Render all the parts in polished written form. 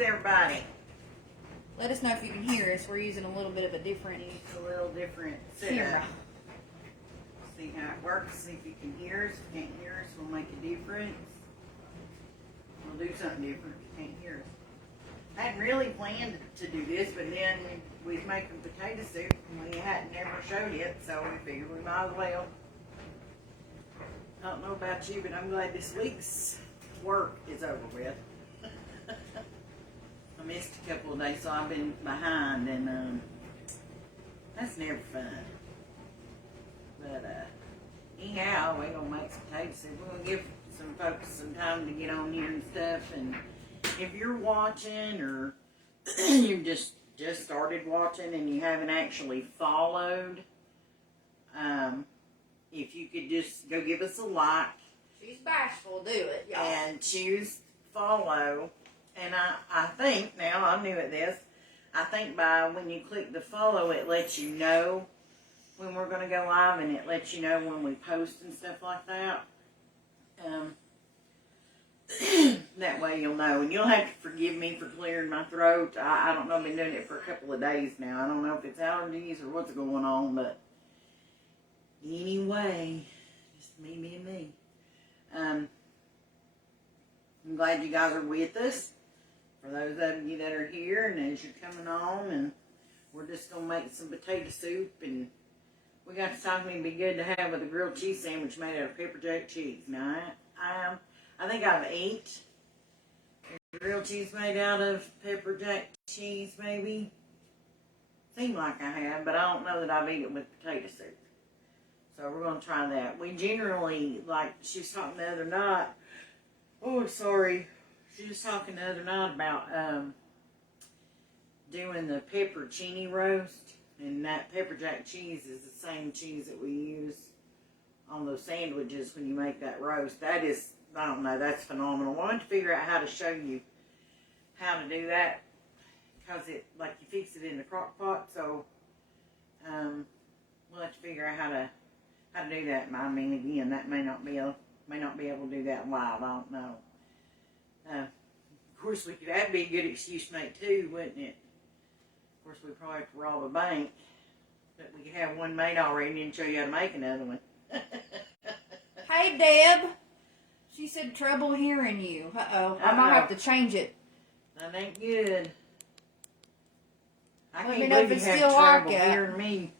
is everybody? Let us know if you can hear us. We're using a little bit of a different setup. camera. See how it works. See if you can hear us. If you can't hear us, we'll make a difference. We'll do something different if you can't hear us. I hadn't really planned to do this, but then we was making potato soup and we hadn't never showed it, so we figured we might as well. I don't know about you, but I'm glad this week's work is over with. I missed a couple of days, so I've been behind, and that's never fun. But anyhow, we're gonna make some potato soup. We're gonna give some folks some time to get on here and stuff. And if you're watching, or you just started watching and you haven't actually followed, if you could just go give us a like. She's bashful, do it, y'all. And choose follow. And I think, now I'm new at this, I think by when you click the follow, it lets you know when we're going to go live, and it lets you know when we post and stuff like that. That way you'll know. And you'll have to forgive me for clearing my throat. I don't know, I've been doing it for a couple of days now. I don't know if it's allergies or what's going on, but anyway, just me being me. I'm glad you guys are with us. For those of you that are here, and as you're coming on, and we're just going to make some potato soup, and we got to talk, it'd be good to have with a grilled cheese sandwich made out of pepper jack cheese. Now, I think I've ate grilled cheese made out of pepper jack cheese, maybe. Seemed like I have, but I don't know that I've eaten it with potato soup. So we're going to try that. We generally, like she was talking the other night, she was talking the other night about doing the pepperoncini roast, and that pepper jack cheese is the same cheese that we use on those sandwiches when you make that roast. That is, I don't know, that's phenomenal. I wanted to figure out how to show you how to do that, because it, like, you fix it in the crock pot, so we'll have to figure out how to do that. I mean, again, that may not be able to do that live. I don't know. Of course, that'd be a good excuse to make too, wouldn't it? Of course, we'd probably have to rob a bank, but we could have one made already and show you how to make another one. Hey, Deb. She said trouble hearing you. Uh-oh. I might have to change it. That ain't good. I Let can't me know if believe it's you have still trouble like it. hearing me.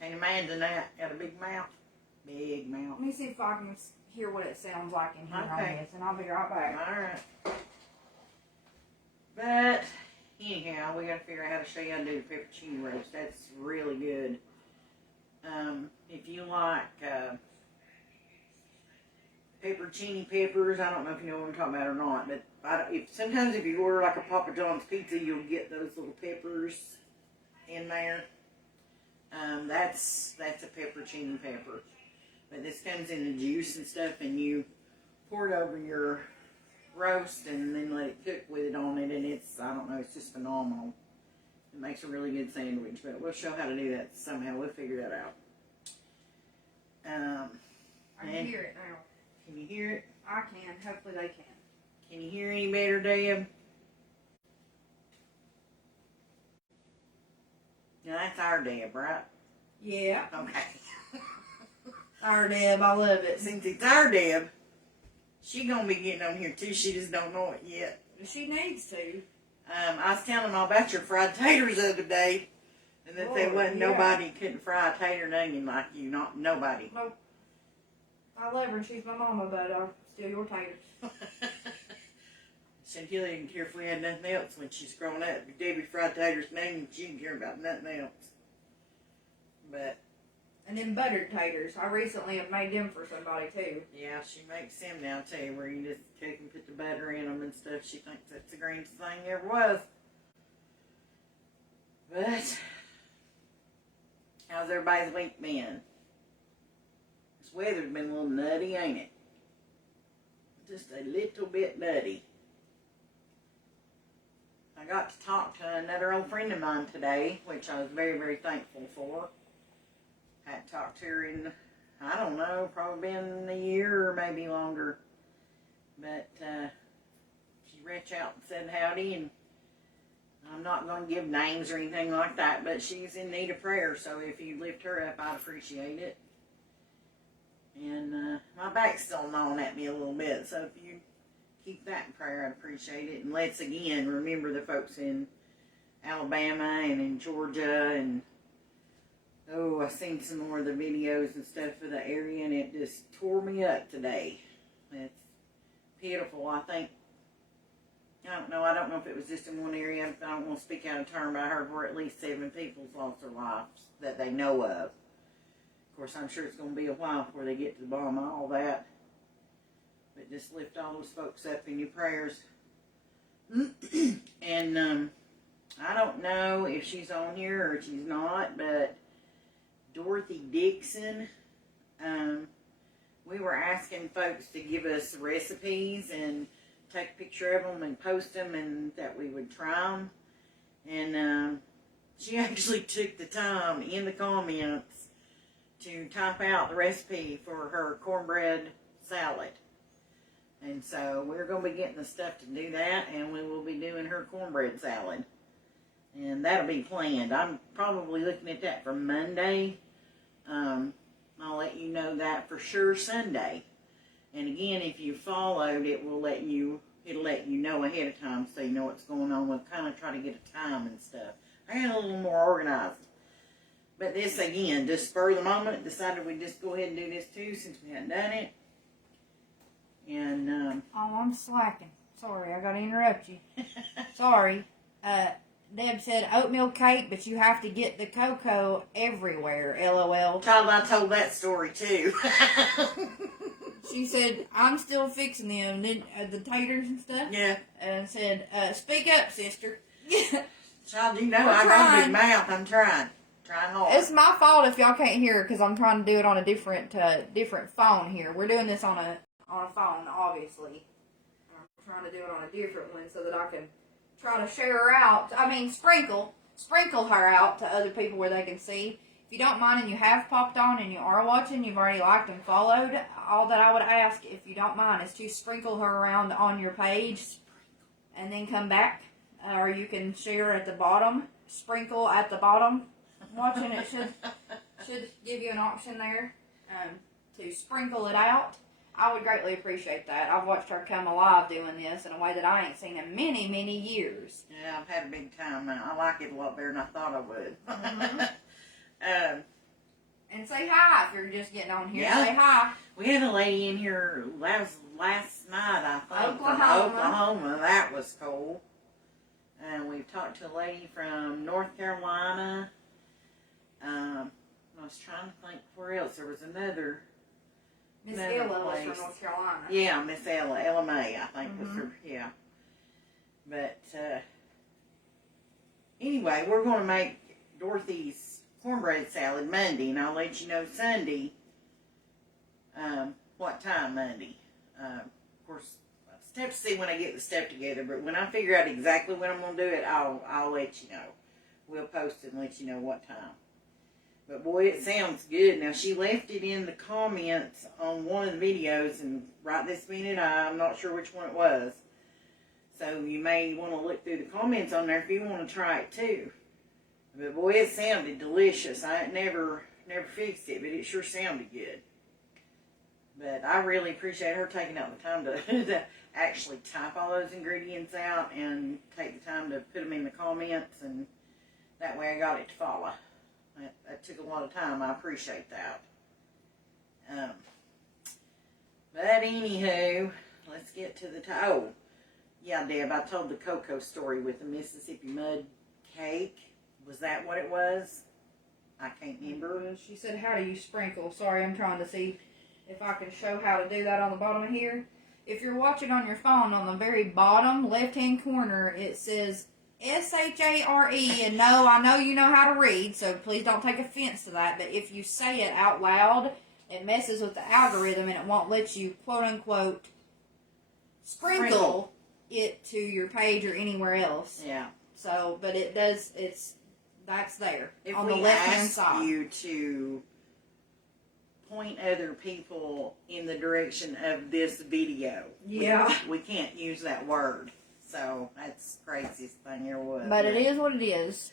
Can't imagine that. Got a big mouth. Big mouth. Let me see if I can hear what it sounds like in here on Okay. this, and I'll be right back. Alright. But, anyhow, we gotta figure out how to show you how to do the pepperoncini roast. That's really good. If you like pepperoncini peppers, I don't know if you know what I'm talking about or not, but sometimes if you order like a Papa John's pizza, you'll get those little peppers in there. That's a pepperoncini pepper. But this comes in the juice and stuff, and you pour it over your roast and then let it cook with it on it, and it's, I don't know, it's just phenomenal. It makes a really good sandwich, but we'll show how to do that somehow. We'll figure that out. I can hear it now. Can you hear it? I can. Hopefully they can. Can you hear any better, Deb? Now that's our Deb, right? Yeah. Okay. Our Deb, I love it. Since it's our Deb, she gonna be getting on here too. She just don't know it yet. She needs to. I was telling them all about your fried taters the other day, and that there wasn't nobody couldn't fry a tater and onion like you. Not nobody. Nope. I love her and she's my mama, but I'll steal your taters. Said Hilly didn't care if we had nothing else when she's growing up. Debbie fried taters and onions, she didn't care about nothing else. But And then buttered taters. I recently have made them for somebody too. yeah, she makes them now too, where you just cook and put the butter in them and stuff. She thinks that's the greatest thing ever was. But how's everybody's week been? This weather's been a little nutty, ain't it? Just a little bit nutty. I got to talk to another old friend of mine today, which I was very, very thankful for. Hadn't talked to her in, I don't know, probably been a year or maybe longer. But she's She reached out and said howdy, and I'm not going to give names or anything like that, but she's in need of prayer, so if you lift her up, I'd appreciate it. And my back's still gnawing at me a little bit, so if you keep that in prayer, I'd appreciate it. And let's again remember the folks in Alabama and in Georgia, and I seen some more of the videos and stuff for the area, and it just tore me up today. It's pitiful. I don't know if it was just in one area. I don't want to speak out of turn, but I heard where at least 7 people's lost their lives that they know of. Of course, I'm sure it's going to be a while before they get to the bottom of all that. But just lift all those folks up in your prayers. And I don't know if she's on here or she's not, but Dorothy Dixon, we were asking folks to give us recipes and take a picture of them and post them, and that we would try them. And she actually took the time in the comments to type out the recipe for her cornbread salad. And so we're going to be getting the stuff to do that, and we will be doing her cornbread salad. And that'll be planned. I'm probably looking at that for Monday. I'll let you know that for sure Sunday. And again, if you followed, it'll let you know ahead of time, so you know what's going on. We'll kind of try to get a time and stuff. I got a little more organized. But this, again, just spur of the moment, decided we'd just go ahead and do this too, since we hadn't done it. And, I'm slacking. Sorry, I gotta interrupt you. Sorry. Deb said oatmeal cake, but you have to get the cocoa everywhere, LOL. Child, I told that story too. She said, I'm still fixing them, the taters and stuff. Yeah. And said, speak up, sister. Child, you know I got a big mouth. I'm trying. Trying hard. It's my fault if y'all can't hear, because I'm trying to do it on a different phone here. We're doing this on a phone, obviously. I'm trying to do it on a different one so that I can try to share her out. I mean, sprinkle her out to other people where they can see. If you don't mind and you have popped on and you are watching, you've already liked and followed, all that I would ask, if you don't mind, is to sprinkle her around on your page and then come back. Or you can share at the bottom. Sprinkle at the bottom. Watching it should give you an option there to sprinkle it out. I would greatly appreciate that. I've watched her come alive doing this in a way that I ain't seen in many, many years. Yeah, I've had a big time. I like it a lot better than I thought I would. Mm-hmm. And say hi if you're just getting on here. Yeah. Say hi. We had a lady in here last night, I think, Oklahoma. from Oklahoma. That was cool. And we've talked to a lady from North Carolina. I was trying to think where else. There was another. Miss Ella was from North Carolina. Yeah, Miss Ella May, I think was her. Yeah. But anyway, we're going to make Dorothy's cornbread salad Monday, and I'll let you know Sunday what time Monday. Of course, I just have to see when I get the stuff together, but when I figure out exactly when I'm going to do it, I'll let you know. We'll post it and let you know what time. But boy, it sounds good. Now, she left it in the comments on one of the videos, and right this minute, I'm not sure which one it was. So you may want to look through the comments on there if you want to try it too. But boy, it sounded delicious. I never fixed it, but it sure sounded good. But I really appreciate her taking out the time to actually type all those ingredients out and take the time to put them in the comments, and that way I got it to follow. That took a lot of time. I appreciate that. But anywho, let's get to the yeah, Deb, I told the cocoa story with the Mississippi mud cake. Was that what it was? I can't remember. She said, how do you sprinkle? Sorry, I'm trying to see if I can show how to do that on the bottom of here. If you're watching on your phone, on the very bottom left-hand corner, it says SHARE, and no, I know you know how to read, so please don't take offense to that, but if you say it out loud, it messes with the algorithm and it won't let you, quote-unquote, sprinkle it to your page or anywhere else. Yeah. So, but it does, that's there if on the left-hand ask side. You to point other people in the direction of this video. Yeah. We can't use that word. So that's the craziest thing there was. But it is what it is.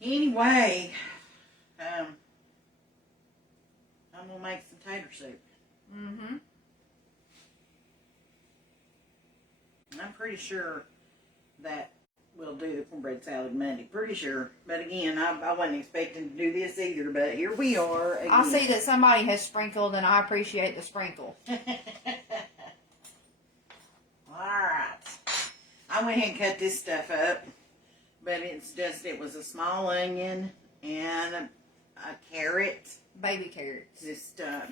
Anyway, I'm gonna make some tater soup. Mm-hmm. I'm pretty sure that we'll do the cornbread salad Monday. Pretty sure. But again, I wasn't expecting to do this either, but here we are again. I see that somebody has sprinkled, and I appreciate the sprinkle. Alright. I went ahead and cut this stuff up, but it was a small onion and a carrot. Baby carrots.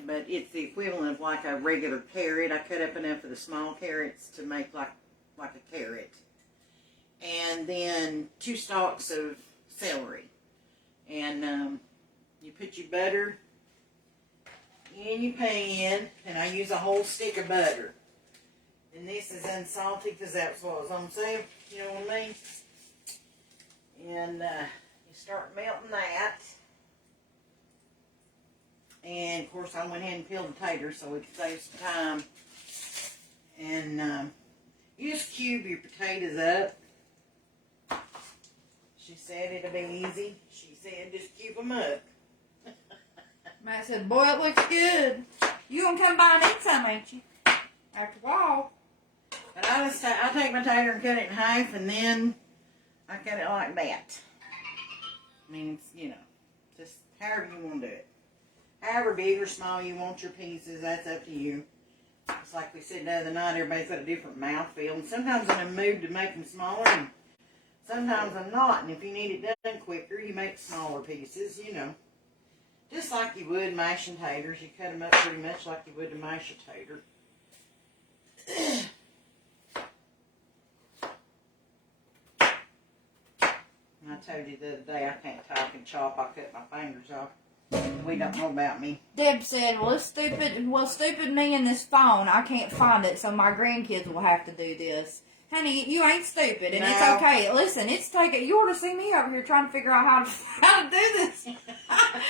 But it's the equivalent of like a regular carrot. I cut up enough of the small carrots to make like a carrot. And then 2 stalks of celery. And you put your butter in your pan, and I use a whole stick of butter. And this is unsalted because that's what I was on sale, you know what I mean? And you start melting that. And of course I went ahead and peeled the taters so we could save some time. And you just cube your potatoes up. She said it'll be easy. She said just cube them up. Matt said, boy, it looks good. You gonna come by and eat some, ain't you? After a while. But I take my tater and cut it in half, and then I cut it like that. I mean, it's, you know, just however you want to do it. However big or small you want your pieces, that's up to you. It's like we said the other night, everybody's got a different mouthfeel. And sometimes I'm in a mood to make them smaller, and sometimes I'm not. And if you need it done quicker, you make smaller pieces, you know. Just like you would mashing taters. You cut them up pretty much like you would to mash a tater. And I told you the other day I can't talk and chop. I cut my fingers off. We don't know about me. Deb said, well, stupid me and this phone, I can't find it, so my grandkids will have to do this. Honey, you ain't stupid, and it's No. okay. Listen, you ought to see me over here trying to figure out how to do this. I'm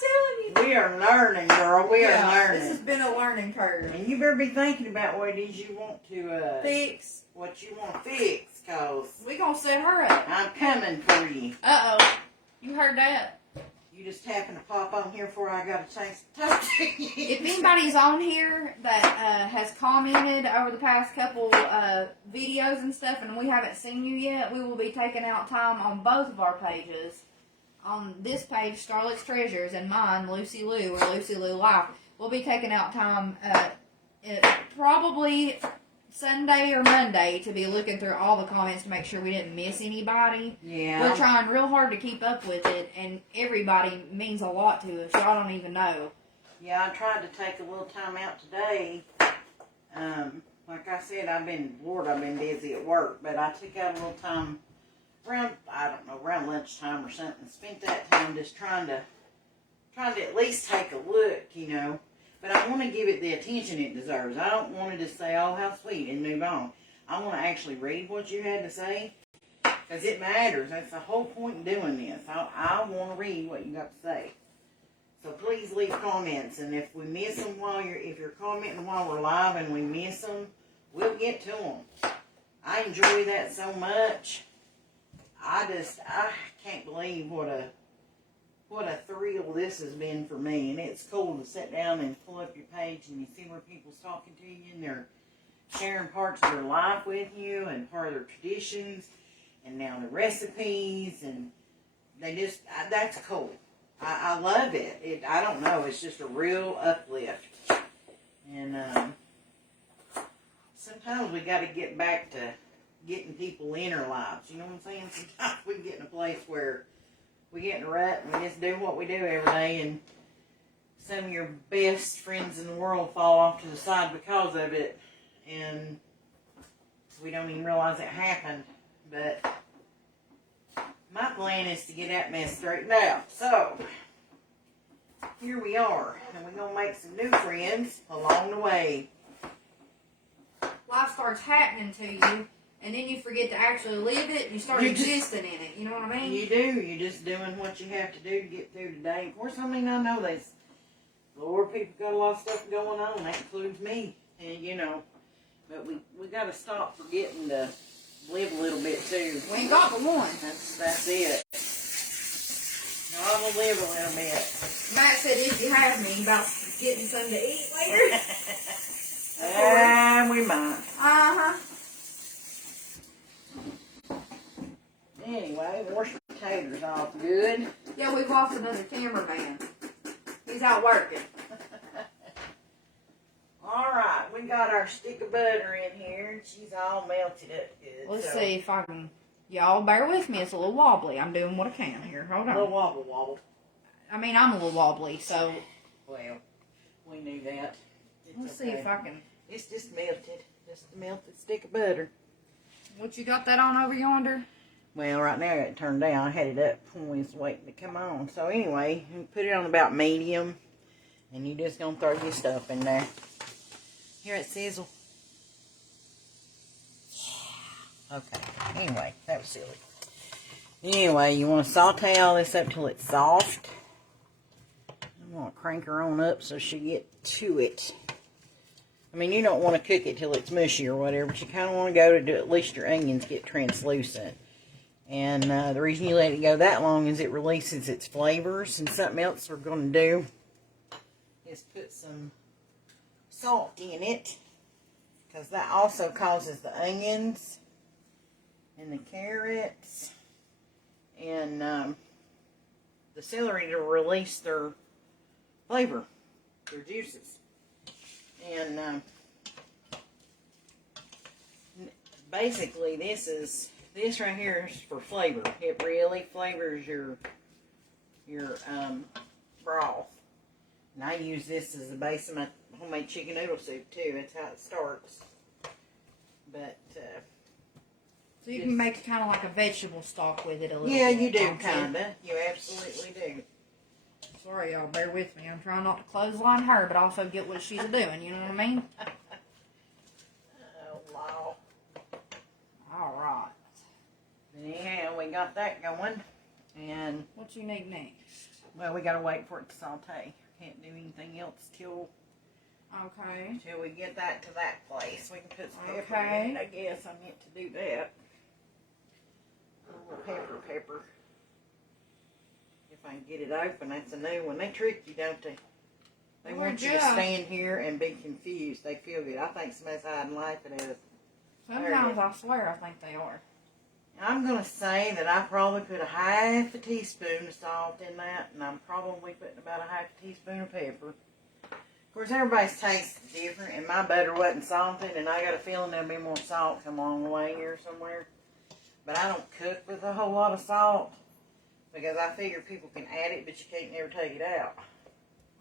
telling you. We are learning, girl. We are learning. This has been a learning curve. And you better be thinking about what it is you want to, Fix. what you want to fix, cause We gonna set her up. I'm coming for you. Uh-oh. You heard that. You just happened to pop on here before I got a chance to talk to you. If anybody's on here that has commented over the past couple videos and stuff and we haven't seen you yet, we will be taking out time on both of our pages. On this page, Starlet's Treasures, and mine, Lucy Lou, or Lucy Lou Life. We'll be taking out time probably Sunday or Monday to be looking through all the comments to make sure we didn't miss anybody. Yeah. We're trying real hard to keep up with it, and everybody means a lot to us. Y'all don't even know. Yeah, I tried to take a little time out today. Like I said, I've been busy at work, but I took out a little time around lunchtime or something. Spent that time just trying to at least take a look, you know. But I want to give it the attention it deserves. I don't want to just say, oh, how sweet, and move on. I want to actually read what you had to say, because it matters. That's the whole point in doing this. I want to read what you got to say. So please leave comments, and if we miss them if you're commenting while we're live and we miss them, we'll get to them. I enjoy that so much. I can't believe what a thrill this has been for me. And it's cool to sit down and pull up your page and you see where people's talking to you and they're sharing parts of their life with you and part of their traditions and now the recipes, and that's cool. I love it. I don't know, it's just a real uplift. And sometimes we got to get back to getting people in our lives. You know what I'm saying? Sometimes we get in a place where we get in a rut and we just do what we do every day, and some of your best friends in the world fall off to the side because of it, and we don't even realize it happened. But my plan is to get that mess straightened out. So, here we are, and we're going to make some new friends along the way. Life starts happening to you, and then you forget to actually live it, and you start existing in it. You know what I mean? You do. You're just doing what you have to do to get through today. Of course, I mean, I know Lord, people got a lot of stuff going on. That includes me. And, you know, but we got to stop forgetting to live a little bit too. We ain't got the one. That's it. I will live a little bit. Matt said if you have me about getting something to eat later. We might. Uh-huh. Anyway, wash the potatoes off good. Yeah, we've lost another cameraman. He's out working. Alright, we got our stick of butter in here, and she's all melted up good. Let's so. see if I can... Y'all bear with me. It's a little wobbly. I'm doing what I can here. Hold A little on. wobble wobble. I mean, I'm a little wobbly, so... Well, we knew that. Let's see if I can... It's just melted. Just a melted stick of butter. What, you got that on over yonder? Well, right now it turned down. I had it up when we was waiting to come on. So anyway, you put it on about medium. And you just gonna throw your stuff in there. Hear it sizzle? Yeah. Okay. Anyway, that was silly. Anyway, you want to saute all this up till it's soft. I'm gonna crank her on up so she get to it. I mean, you don't want to cook it till it's mushy or whatever, but you kind of want to go to do at least your onions get translucent. And the reason you let it go that long is it releases its flavors. And something else we're going to do is put some salt in it, because that also causes the onions and the carrots and the celery to release their flavor, their juices. And basically this right here is for flavor. It really flavors your broth. And I use this as the base of my homemade chicken noodle soup too. That's how it starts. But So you can make kind of like a vegetable stock with it a little yeah, bit. you do don't you? kinda. You absolutely do. Sorry, y'all, bear with me. I'm trying not to clothesline her, but also get what she's doing. You know what I mean? Oh wow. All right. Anyhow, we got that going, and What you need next? well, we gotta wait for it to saute. Can't do anything else till Okay. we get that to that place. We can put some pepper Okay. in it. I guess I meant to do that. A little pepper. If I can get it open, that's a new one. They trick you, don't they? They Well, want you to yeah. stand here and be confused. They feel good. I think somebody's hiding laughing at us. Sometimes I swear I think they are. I'm going to say that I probably put a half a teaspoon of salt in that, and I'm probably putting about a half a teaspoon of pepper. Of course, everybody's taste is different, and my butter wasn't salted, and I got a feeling there'll be more salt come along the way here somewhere. But I don't cook with a whole lot of salt, because I figure people can add it, but you can't never take it out.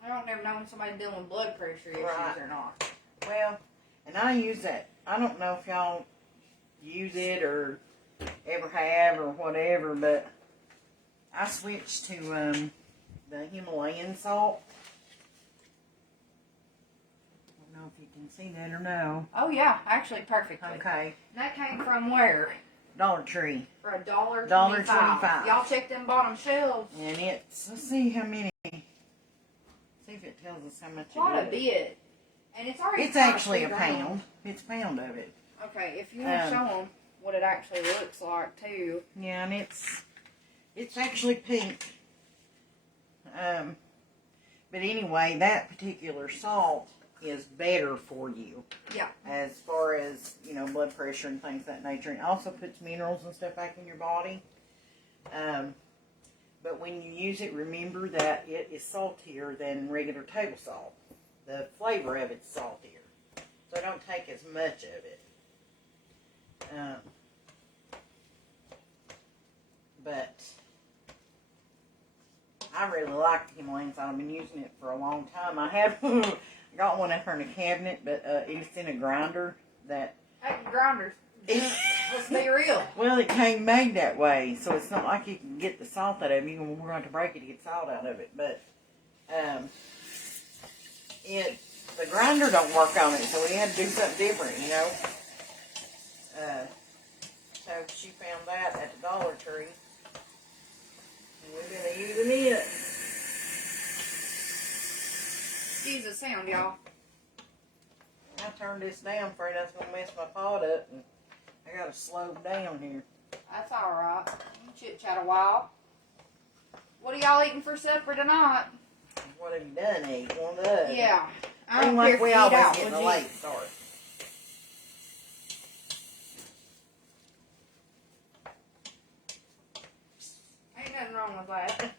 I don't never know when somebody's dealing with blood pressure issues Right. or not. Well, and I use that. I don't know if y'all use it or ever have or whatever, but I switched to the Himalayan salt. I don't know if you can see that or no. Oh yeah, actually perfectly. Okay, That came from where? Dollar Tree. For $1.25. $1.25. Y'all check them bottom shelves. And it's, let's see how many. See if it tells us how much Quite a it is. bit. And it's already It's kinda actually a figured out. pound. It's a pound of it. Okay, if you want to show them what it actually looks like too. Yeah, and it's actually pink. But anyway, that particular salt is better for you. Yeah. As far as, you know, blood pressure and things of that nature. And it also puts minerals and stuff back in your body. But when you use it, remember that it is saltier than regular table salt. The flavor of it's saltier. So don't take as much of it. But I really like the Himalayan salt. I've been using it for a long time. I have I got one up here in a cabinet, but it's in a grinder that. Hey, grinders. Let's be real. Well, it came made that way, so it's not like you can get the salt out of it. We're going to break it to get salt out of it, but the grinder don't work on it, so we had to do something different, you know. So she found that at the Dollar Tree, and we've been using it. Excuse the sound, y'all. I turned this down, afraid I was going to mess my pot up, and I gotta slow down here. That's alright. Chit chat a while. What are y'all eating for supper tonight? What have you done, Eve? One of those. Yeah. I Seems don't like care if we you eat always out. get Would a you? late start. Ain't nothing wrong with that.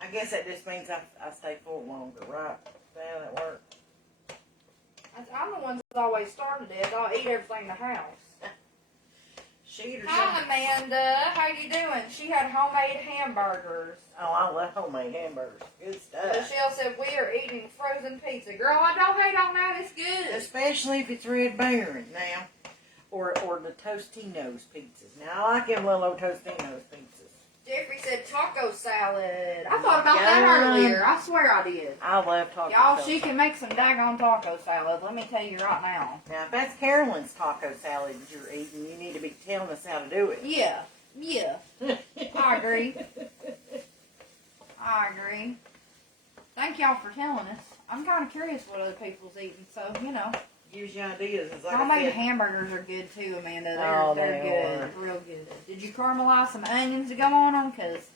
I guess that just means I stay full longer, right? Yeah, that works. I'm the one that's always started it. I'll eat everything in the house. Sheet or Hi, something. Amanda. How you doing? She had homemade hamburgers. Oh, I love homemade hamburgers. Good stuff. Michelle said we are eating frozen pizza. Girl, I don't hate on that. It's good. Especially if it's Red Baron now. Or the Tostino's pizzas. Now, I like them little old Tostino's pizzas. Jeffrey said taco salad. I thought about that earlier. I swear I did. I love taco Y'all, salad. she can make some daggone taco salad. Let me tell you right now. Now, if that's Carolyn's taco salad you're eating, you need to be telling us how to do it. Yeah. I agree. I agree. Thank y'all for telling us. I'm kind of curious what other people's eating, so, you know. Gives you ideas. It's like I Homemade said, hamburgers are good too, Amanda. Oh, They're they good. are. Real good. Did you caramelize some onions to go on them? Because,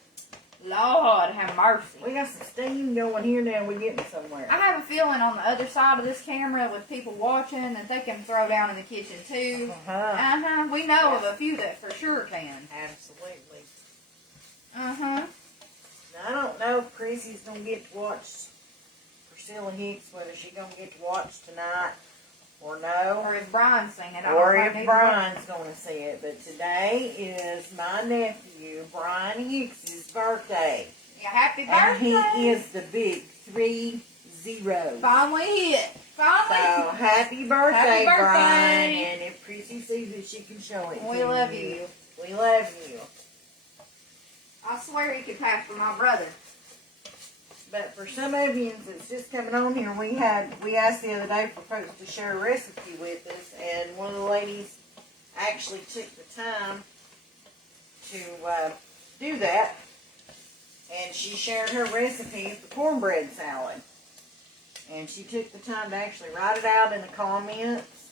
Lord have mercy. we got some steam going here now. We're getting somewhere. I have a feeling on the other side of this camera with people watching that they can throw down in the kitchen too. Uh-huh. We know of a few that for sure can. Absolutely. Uh-huh. Now, I don't know if Chrissy's going to get to watch Priscilla Hicks, whether she's going to get to watch tonight or no. Or if Brian's seen it. Or if Brian's going to see it. But today is my nephew, Brian Hicks' birthday. Yeah, happy And birthday. he is the big 30. Finally hit. Finally. So, happy birthday, Happy birthday. Brian. And if Chrissy sees it, she can show it We to love you. you. We love you. I swear he could pass for my brother. But for some of you that's just coming on here, we asked the other day for folks to share a recipe with us, and one of the ladies actually took the time to do that, and she shared her recipe for cornbread salad. And she took the time to actually write it out in the comments,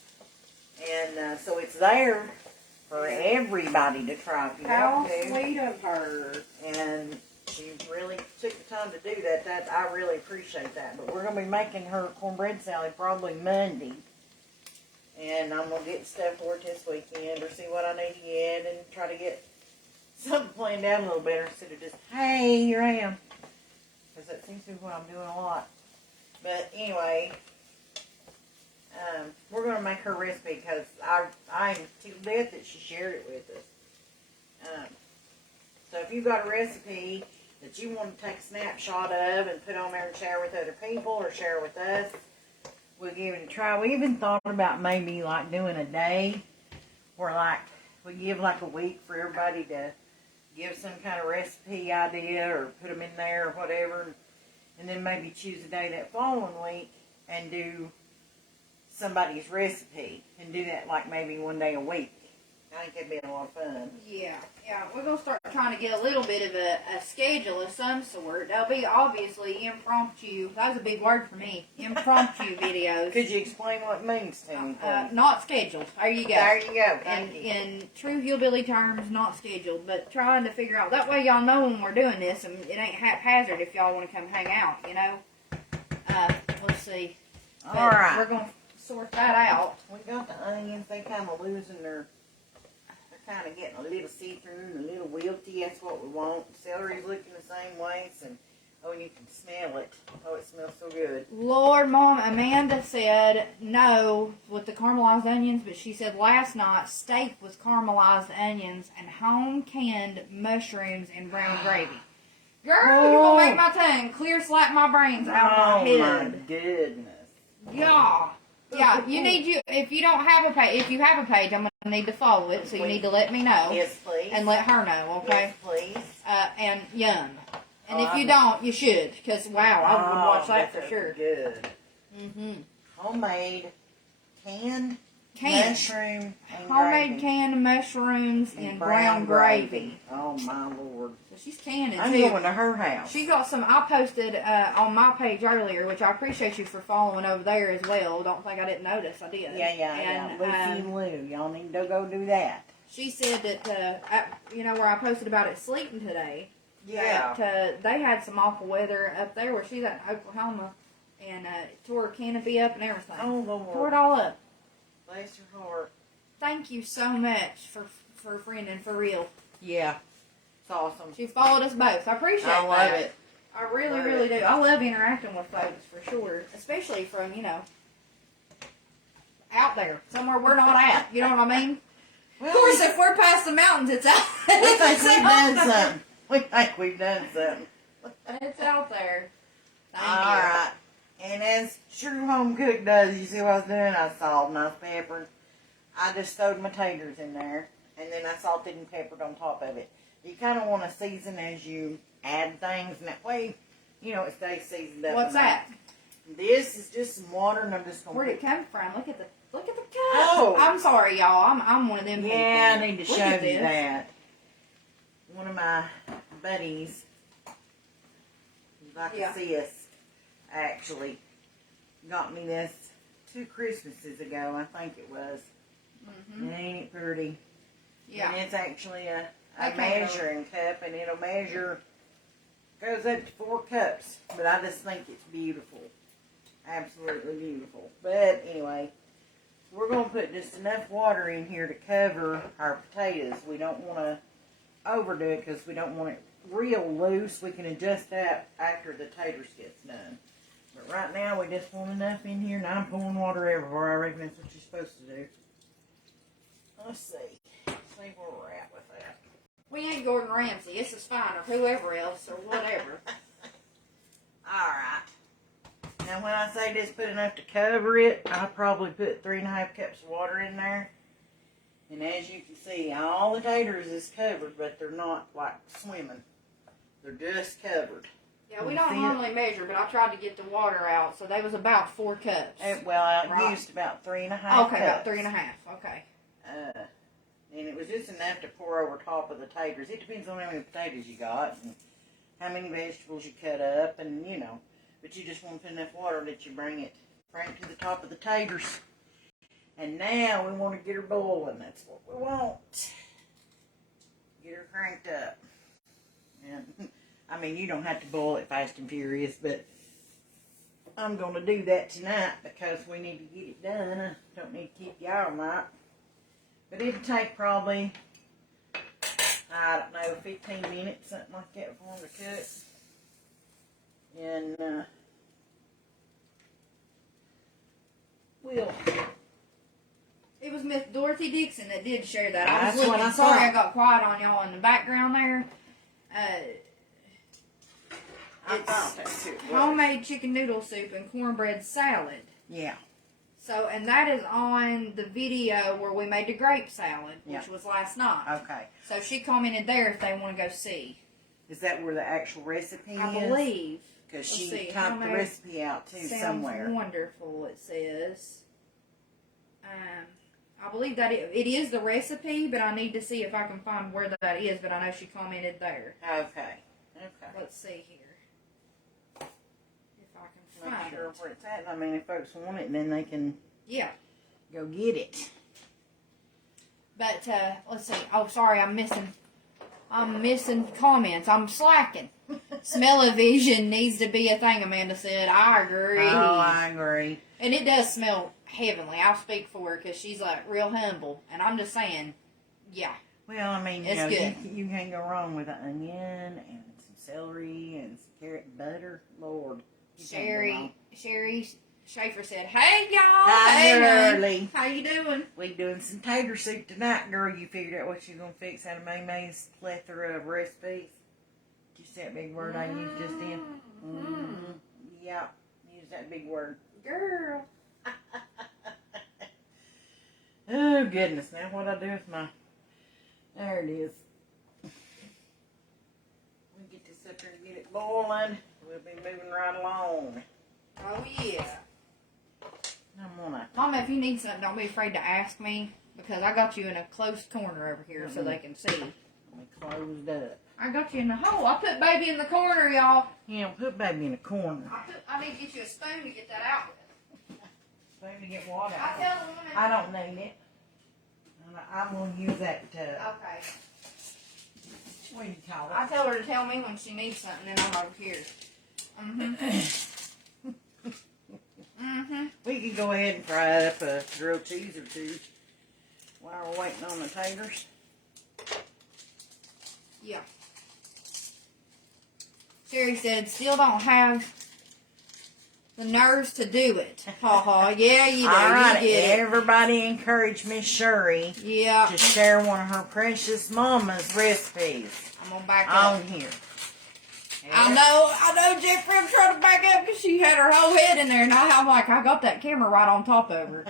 and so it's there for everybody to try if you How want to. sweet of her. And she really took the time to do that. I really appreciate that. But we're going to be making her cornbread salad probably Monday. And I'm going to get stuff for it this weekend or see what I need to get and try to get something planned out a little better instead of just, hey, here I am. Because that seems to be what I'm doing a lot. But anyway, we're going to make her recipe because I'm to death that she shared it with us. So if you've got a recipe that you want to take a snapshot of and put on there and share with other people or share with us, we'll give it a try. We even thought about maybe like doing a day where like we give like a week for everybody to give some kind of recipe idea or put them in there or whatever. And then maybe choose a day that following week and do somebody's recipe and do that like maybe one day a week. I think that'd be a lot of fun. Yeah, we're going to start trying to get a little bit of a schedule of some sort. There'll be obviously impromptu, that was a big word for me, impromptu videos. Could you explain what it means to me, please? Not scheduled. There you go. There you go. And in true hillbilly terms, not scheduled, but trying to figure out. That way y'all know when we're doing this, and it ain't haphazard if y'all want to come hang out, you know? Let's see. But All right. we're going to sort that out. We got the onions. They kind of losing their... They're kind of getting a little see-through and a little wilty. That's what we want. Celery's looking the same way. So, oh, and you can smell it. Oh, it smells so good. Lord, Mom, Amanda said no with the caramelized onions, but she said last night steak with caramelized onions and home canned mushrooms and brown gravy. Girl, you're gonna make my tongue clear slap my brains out of my Oh, my head. goodness. Yeah, you need if you don't have a page, if you have a page, I'm gonna need to follow it, so you need to let me know. Yes, please. And let her know, okay? Yes, please. And yum. And Oh, if you don't, you should, because wow, I would watch that for that's sure. Good. Mm-hmm. Homemade, canned Canned. mushroom and Homemade gravy. canned mushrooms and brown gravy. Oh my lord! So she's canning I'm too. going to her house. She got some. I posted on my page earlier, which I appreciate you for following over there as well. Don't think I didn't notice. I did. Yeah. Lucy and Lou, y'all need to go do that. She said that where I posted about it sleeting today. Yeah. That, they had some awful weather up there where she's at in Oklahoma, and tore her canopy up and everything. Oh Lord. Tore it all up. Bless your heart. Thank you so much for friending for real. Yeah. It's awesome. She followed us both. I appreciate that. I love it. I really, Love really it. do. I love interacting with folks for sure, especially from out there somewhere we're not at. You know what I mean? Well, Of course, if we're past the mountains, it's out. we think we've done something. We think we've done something. It's out there. Thank you. Alright. And as true home cook does, you see what I was doing? I salted and I peppered. I just stowed my taters in there. And then I salted and peppered on top of it. You kind of want to season as you add things. And that way, it stays seasoned up. What's that? This is just some water and I'm just going to... Where'd it come from? Look at the cup. Oh. I'm sorry, y'all. I'm one of them people. Yeah, I need to Look show at you this. that. One of my buddies, like Yeah. to see us, actually got me this 2 Christmases ago, I think it was. Mm-hmm. And ain't it pretty? Yeah. And it's actually a Okay. measuring cup, and it'll goes up to 4 cups. But I just think it's beautiful. Absolutely beautiful. But anyway, we're going to put just enough water in here to cover our potatoes. We don't want to overdo it because we don't want it real loose. We can adjust that after the taters gets done. But right now we just want enough in here, and I'm pouring water everywhere. I reckon that's what you're supposed to do. Let's see. See where we're at with that. We ain't Gordon Ramsay. This is fine, or whoever else, or whatever. Alright. Now when I say just put enough to cover it, I probably put 3.5 cups of water in there. And as you can see, all the taters is covered, but they're not like swimming. They're just covered. Yeah, we You don't see it? normally measure, but I tried to get the water out, so they was about 4 cups. Well, I Right. used about 3.5 cups. Okay, about 3.5. Okay. And it was just enough to pour over top of the taters. It depends on how many potatoes you got and how many vegetables you cut up, and but you just want to put enough water that you bring it to the top of the taters. And now we want to get her boiling. That's what we want. Get her cranked up. And I mean, you don't have to boil it fast and furious, but I'm going to do that tonight because we need to get it done. I don't need to keep you all night. But it'll take probably, I don't know, 15 minutes, something like that for them to cook. And we'll... It was Miss Dorothy Dixon that did share that. I was That's looking. what I Sorry, thought. I got quiet on y'all in the background there. I It's thought that's who it was. homemade chicken noodle soup and cornbread salad. Yeah. So, and that is on the video where we made the grape salad, which Yeah. was last night. Okay. So she commented there if they want to go see. Is that where the actual recipe I is? believe. Because Let's she see, typed the homemade recipe out too Sounds somewhere. wonderful, it says. I believe that it is the recipe, but I need to see if I can find where that is, but I know she commented there. Okay. Okay. Let's see here. If I can Not find sure it. where it's at. I mean, if folks want it, then they can Yeah. go get it. But, let's see. Oh, sorry, I'm missing comments. I'm slacking. Smell-o-vision needs to be a thing, Amanda said. I agree. Oh, I agree. And it does smell heavenly. I'll speak for her because she's like real humble. And I'm just saying, yeah. Well, I mean, It's good. you can't go wrong with an onion and some celery and some carrot and butter. Lord. You can't go wrong. Sherry Schaefer said, "Hey y'all, Hi, hey man. Shirley. How you doing?" We doing some tater soup tonight, girl. You figured out what you're going to fix out of May's plethora of recipes. Did you see that big word I used just then? Mm-hmm. Yeah, use that big word. Girl. Oh, goodness. Now what I do with my... There it is. We get this up here and get it boiling. We'll be moving right along. Oh yeah. I'm gonna. Mama, if you need something, don't be afraid to ask me because I got you in a close corner over here so they can see. We closed up. I got you in the hole. I put baby in the corner, y'all. Yeah, put baby in a corner. I need to get you a spoon to get that out with. Baby, get water. I tell the woman. I don't need it. I'm gonna use that. Okay. What do you call it? I tell her to tell me when she needs something, and I'm over here. We can go ahead and fry up a grilled cheese or two while we're waiting on the taters. Yeah. Sherry said, still don't have the nerves to do it. Ha ha. Yeah, you do. All right, you get everybody encourage Miss Shirley it. Yeah. to share one of her precious mama's recipes I'm going to back up. on here. I know, Jeffrey, I'm trying to back up because she had her whole head in there, and I'm like, I got that camera right on top of her.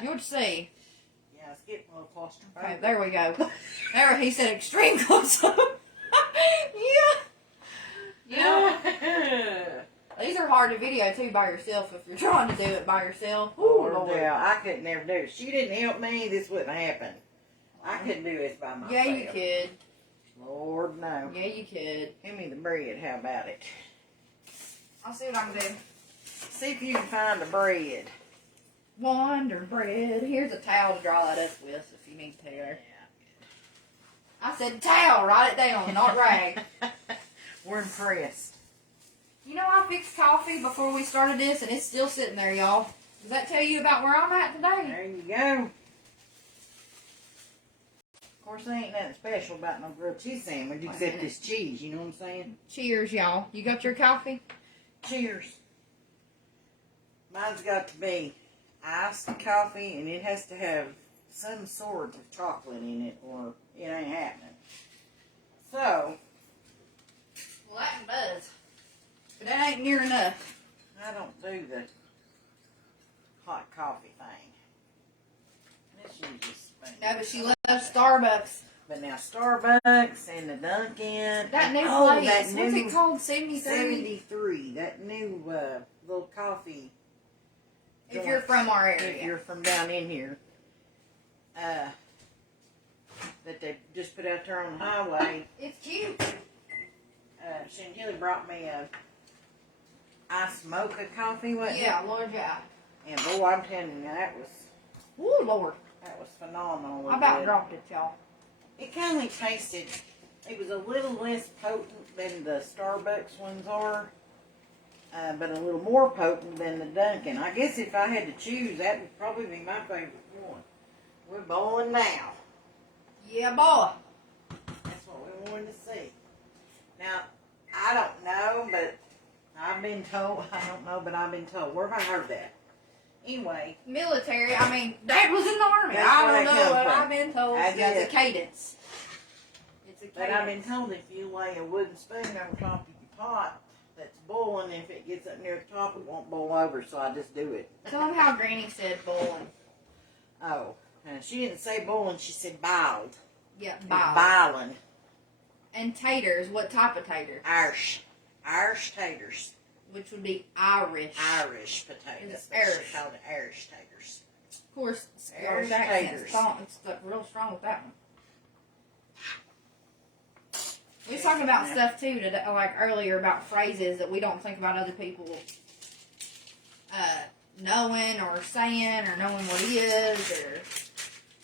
You'll see. Yeah, it's getting a little claustrophobic. Okay, there we go. There, he said extreme close up. Yeah. Yeah. These are hard to video, too, by yourself if you're trying to do it by yourself. Ooh, Lord, Lord. yeah, I could never do it. If she didn't help me, this wouldn't happen. I couldn't do this by myself. Yeah, you could. Lord, no. Yeah, you could. Give me the bread. How about it? I'll see what I can do. See if you can find the bread. Wonder bread. Here's a towel to dry that up with if you need to. Yeah. I said towel. Write it down, not rag. We're impressed. You know, I fixed coffee before we started this, and it's still sitting there, y'all. Does that tell you about where I'm at today? There you go. Of course, there ain't nothing special about no grilled cheese sandwich except this cheese. You know what I'm saying? Cheers, y'all. You got your coffee? Cheers. Mine's got to be iced coffee, and it has to have some sort of chocolate in it, or it ain't happening. So, Well, that and buzz. But that ain't near enough. I don't do the hot coffee thing. Let's use this spoon. No, but she loves Starbucks. But now Starbucks and the Dunkin'. That new oh, place. that What's new it called? 73? 73. That new little coffee. If you're from our If area. you're from down in here. That they just put out there on the highway. It's cute. Chantilly brought me a iced mocha coffee, wasn't it? Yeah, Lord, yeah. And boy, I'm telling you, that was Lord. phenomenal. I about dropped it, y'all. It kind of tasted, it was a little less potent than the Starbucks ones are, but a little more potent than the Dunkin'. I guess if I had to choose, that would probably be my favorite one. We're boiling now. Yeah, boy. That's what we wanted to see. Now, I don't know, but I've been told, I don't know, but I've been told. Where have I heard that? Anyway. Military, I mean, Dad was in the Army. That's I where don't that know come what from. I've been told. That's That's a it. cadence. It's a cadence. But I've been told if you lay a wooden spoon over top of your pot that's boiling, if it gets up near the top, it won't boil over, so I just do it. Tell them how Granny said boiling. Oh, she didn't say boiling, she said biled. Yeah, It's bow. biling. And taters, what type of tater? Irish. Irish taters. Which would be Irish. Irish potatoes. It's That's Irish. called Irish taters. Of course, Irish Scottish accent's taters. strong. It's real strong with that one. We was talking about stuff too today, like earlier about phrases that we don't think about other people knowing or saying or knowing what it is or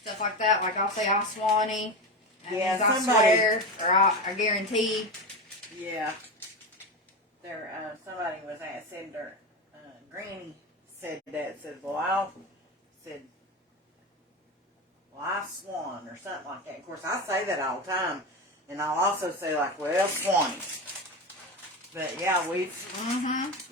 stuff like that. Like I'll say I swanee. That Yeah, means I somebody- swear or I guarantee. Yeah. There, somebody was said their granny said that. Said, well, I swan or something like that. Of course, I say that all the time, and I'll also say like, well, Swanee. But yeah,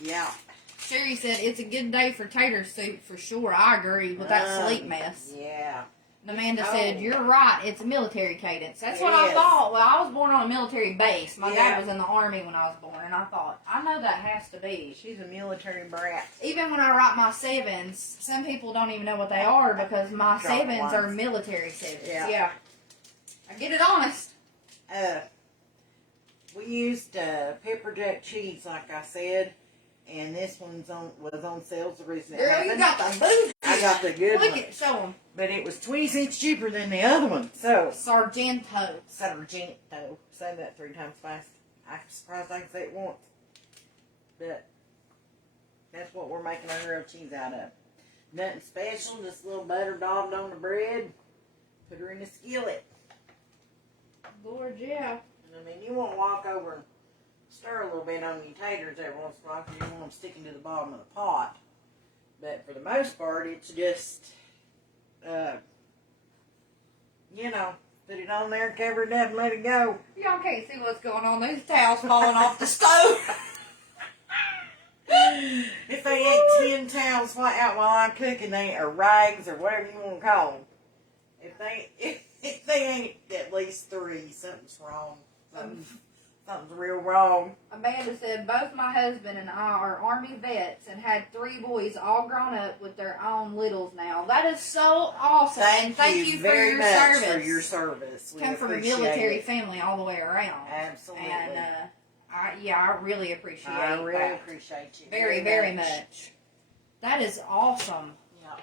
yeah. Sherry said it's a good day for tater soup for sure. I agree with that sleep mess. Yeah. Amanda said, you're right, it's a military cadence. That's It what I is. thought. Well, I was born on a military base. My Yeah. dad was in the Army when I was born, and I thought, I know that has to be. She's a military brat. Even when I write my sevens, some people don't even know what they are because my Drop sevens are lines. military sevens. Yeah. I get it honest. We used pepper jack cheese, like I said, and this one's was on sale the reason it Girl, you happened. got the boots. I got the good Look one. at, show them. But it was 20 cents cheaper than the other one. So, Sargento. Sargento. Say that 3 times fast. I'm surprised I can say it once. But that's what we're making our grilled cheese out of. Nothing special, just a little butter daubed on the bread. Put her in the skillet. Lord, yeah. And I mean, you want to walk over and stir a little bit on your taters every once in a while because you want them sticking to the bottom of the pot. But for the most part, it's just, you know, put it on there, cover it up, and let it go. Y'all can't see what's going on. These towels falling off the stove. If they ain't 10 towels flat out while I'm cooking, they are rags or whatever you want to call them. If they ain't at least 3, something's wrong. Something's real wrong. Amanda said, both my husband and I are Army vets and had 3 boys all grown up with their own littles now. That is so awesome. Thank you for very your much service. for your service. We Come from a appreciate military it. family all the way around. Absolutely. And I really appreciate I really that. appreciate you. Very much. That is awesome. Yeah.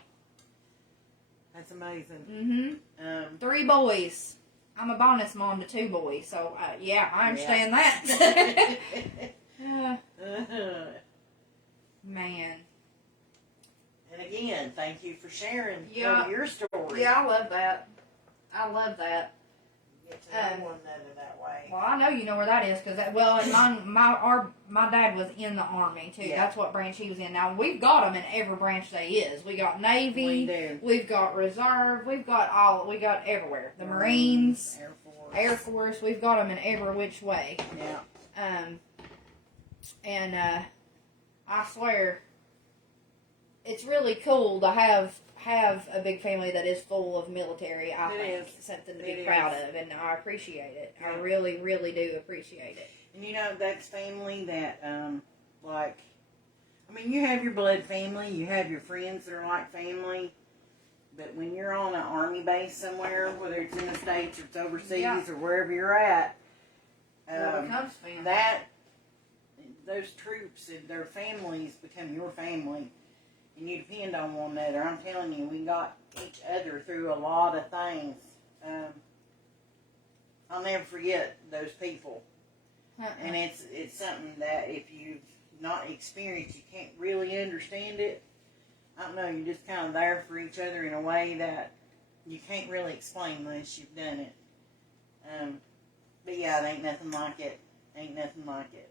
That's amazing. Mm-hmm. 3 boys. I'm a bonus mom to 2 boys, so yeah, I understand that. Man. And again, thank you for sharing your story. Yeah, I love that. I love that. Get to know one another that way. Well, I know you know where that is because my dad was in the Army too. Yeah. That's what branch he was in. Now we've got them in every branch they is. We got Navy. We do. We've got Reserve. We got everywhere. The Marines, Air Force. We've got them in every which way. Yeah. And I swear, it's really cool to have a big family that is full of military. I think is. something to be It proud is. of, and I appreciate it. Yeah. I really, really do appreciate it. And you know, that's family that, you have your blood family, you have your friends that are like family, but when you're on an Army base somewhere, whether it's in the States or it's overseas or wherever you're at, It becomes family. those troops and their families become your family, and you depend on one another. I'm telling you, we got each other through a lot of things. I'll never forget those people. And it's something that if you've not experienced, you can't really understand it. I don't know, you're just kind of there for each other in a way that you can't really explain unless you've done it. But yeah, it ain't nothing like it. Ain't nothing like it.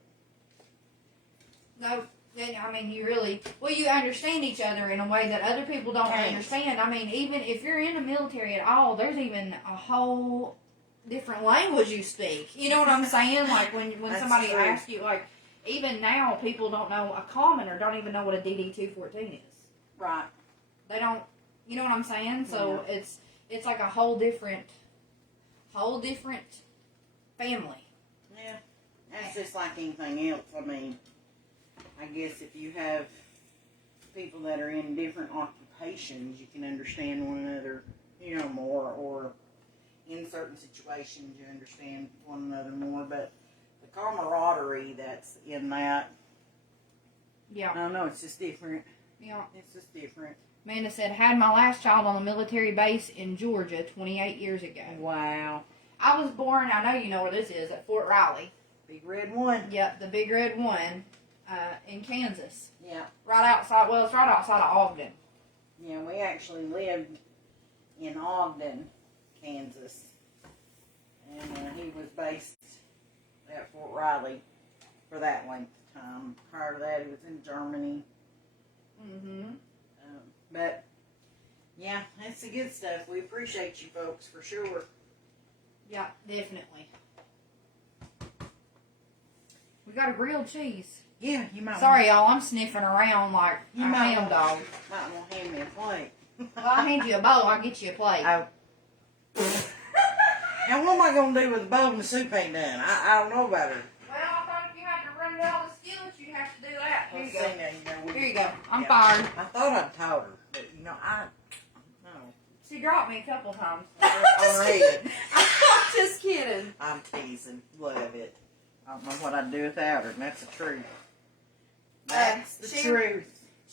No, I mean, you understand each other in a way that other people don't understand. I mean, even if you're in the military at all, there's even a whole different language you speak. You know what I'm saying? Like when somebody true. asks you, like, even now people don't know, a commoner don't even know what a DD-214 is. Right. They don't, you know what I'm saying? So it's like a whole different family. Yeah. That's just like anything else. I mean, I guess if you have people that are in different occupations, you can understand one another, more, or in certain situations you understand one another more, but the camaraderie that's in that, Yeah. I don't know, it's just different. Yeah. It's just different. Amanda said, had my last child on a military base in Georgia 28 years ago. Wow. I was born, I know you know where this is, at Fort Riley. Big Red One. Yep, the Big Red One in Kansas. Yeah. Right outside, well, it's right outside of Ogden. Yeah, we actually lived in Ogden, Kansas. And he was based at Fort Riley for that length of time. Prior to that, he was in Germany. Mm-hmm. But, yeah, that's the good stuff. We appreciate you folks for sure. Yeah, definitely. We got a grilled cheese. Yeah, you might. Sorry, y'all, I'm sniffing around like a ham dog. Might want to hand me a plate. Well, I'll hand you a bowl, I'll get you a plate. Oh. Now, what am I going to do with the bowl and the soup ain't done? I don't know about her. Well, I thought if you had to run it out of the skillet, you'd have to do that. Here you go. Now, Here you go. I'm fired. I thought I'd taught her, but, I don't know. She dropped me a couple times. On her head. I'm just kidding. I'm teasing. Love it. I don't know what I'd do without her, and that's the truth. That's the truth.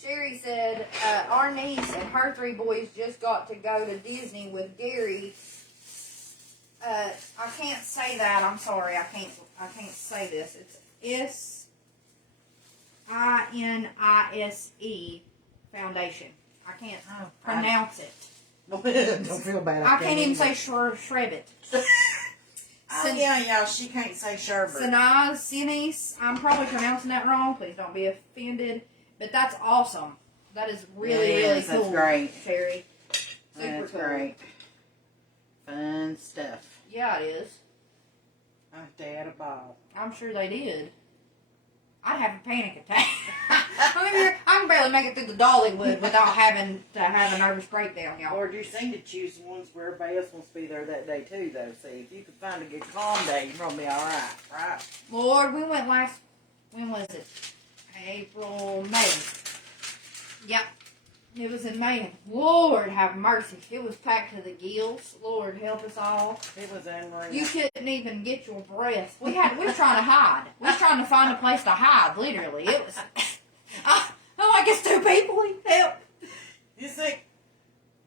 Sherry said our niece and her 3 boys just got to go to Disney with Gary. I can't say that. I'm sorry. I can't say this. It's SINISE Foundation. I can't pronounce it. Don't feel bad. I can't even say Shrebbit. Yeah, she can't say sherbet. Sinise. I'm probably pronouncing that wrong. Please don't be offended. But that's awesome. That is really cool. That's great. Sherry. That's cool. great. Fun stuff. Yeah, it is. They had a ball. I'm sure they did. I'd have a panic attack. I can barely make it through the Dollywood without having to have a nervous breakdown, y'all. Lord, you seem to choose ones where everybody else wants to be there that day too, though. See, if you could find a good calm day, you're gonna be all right, right? Lord, we went when was it? May. Yep. It was in May. Lord have mercy. It was packed to the gills. Lord help us all. It was unreal. You couldn't even get your breath. We was trying to hide. We was trying to find a place to hide, literally. It was I guess 2 people need help. You think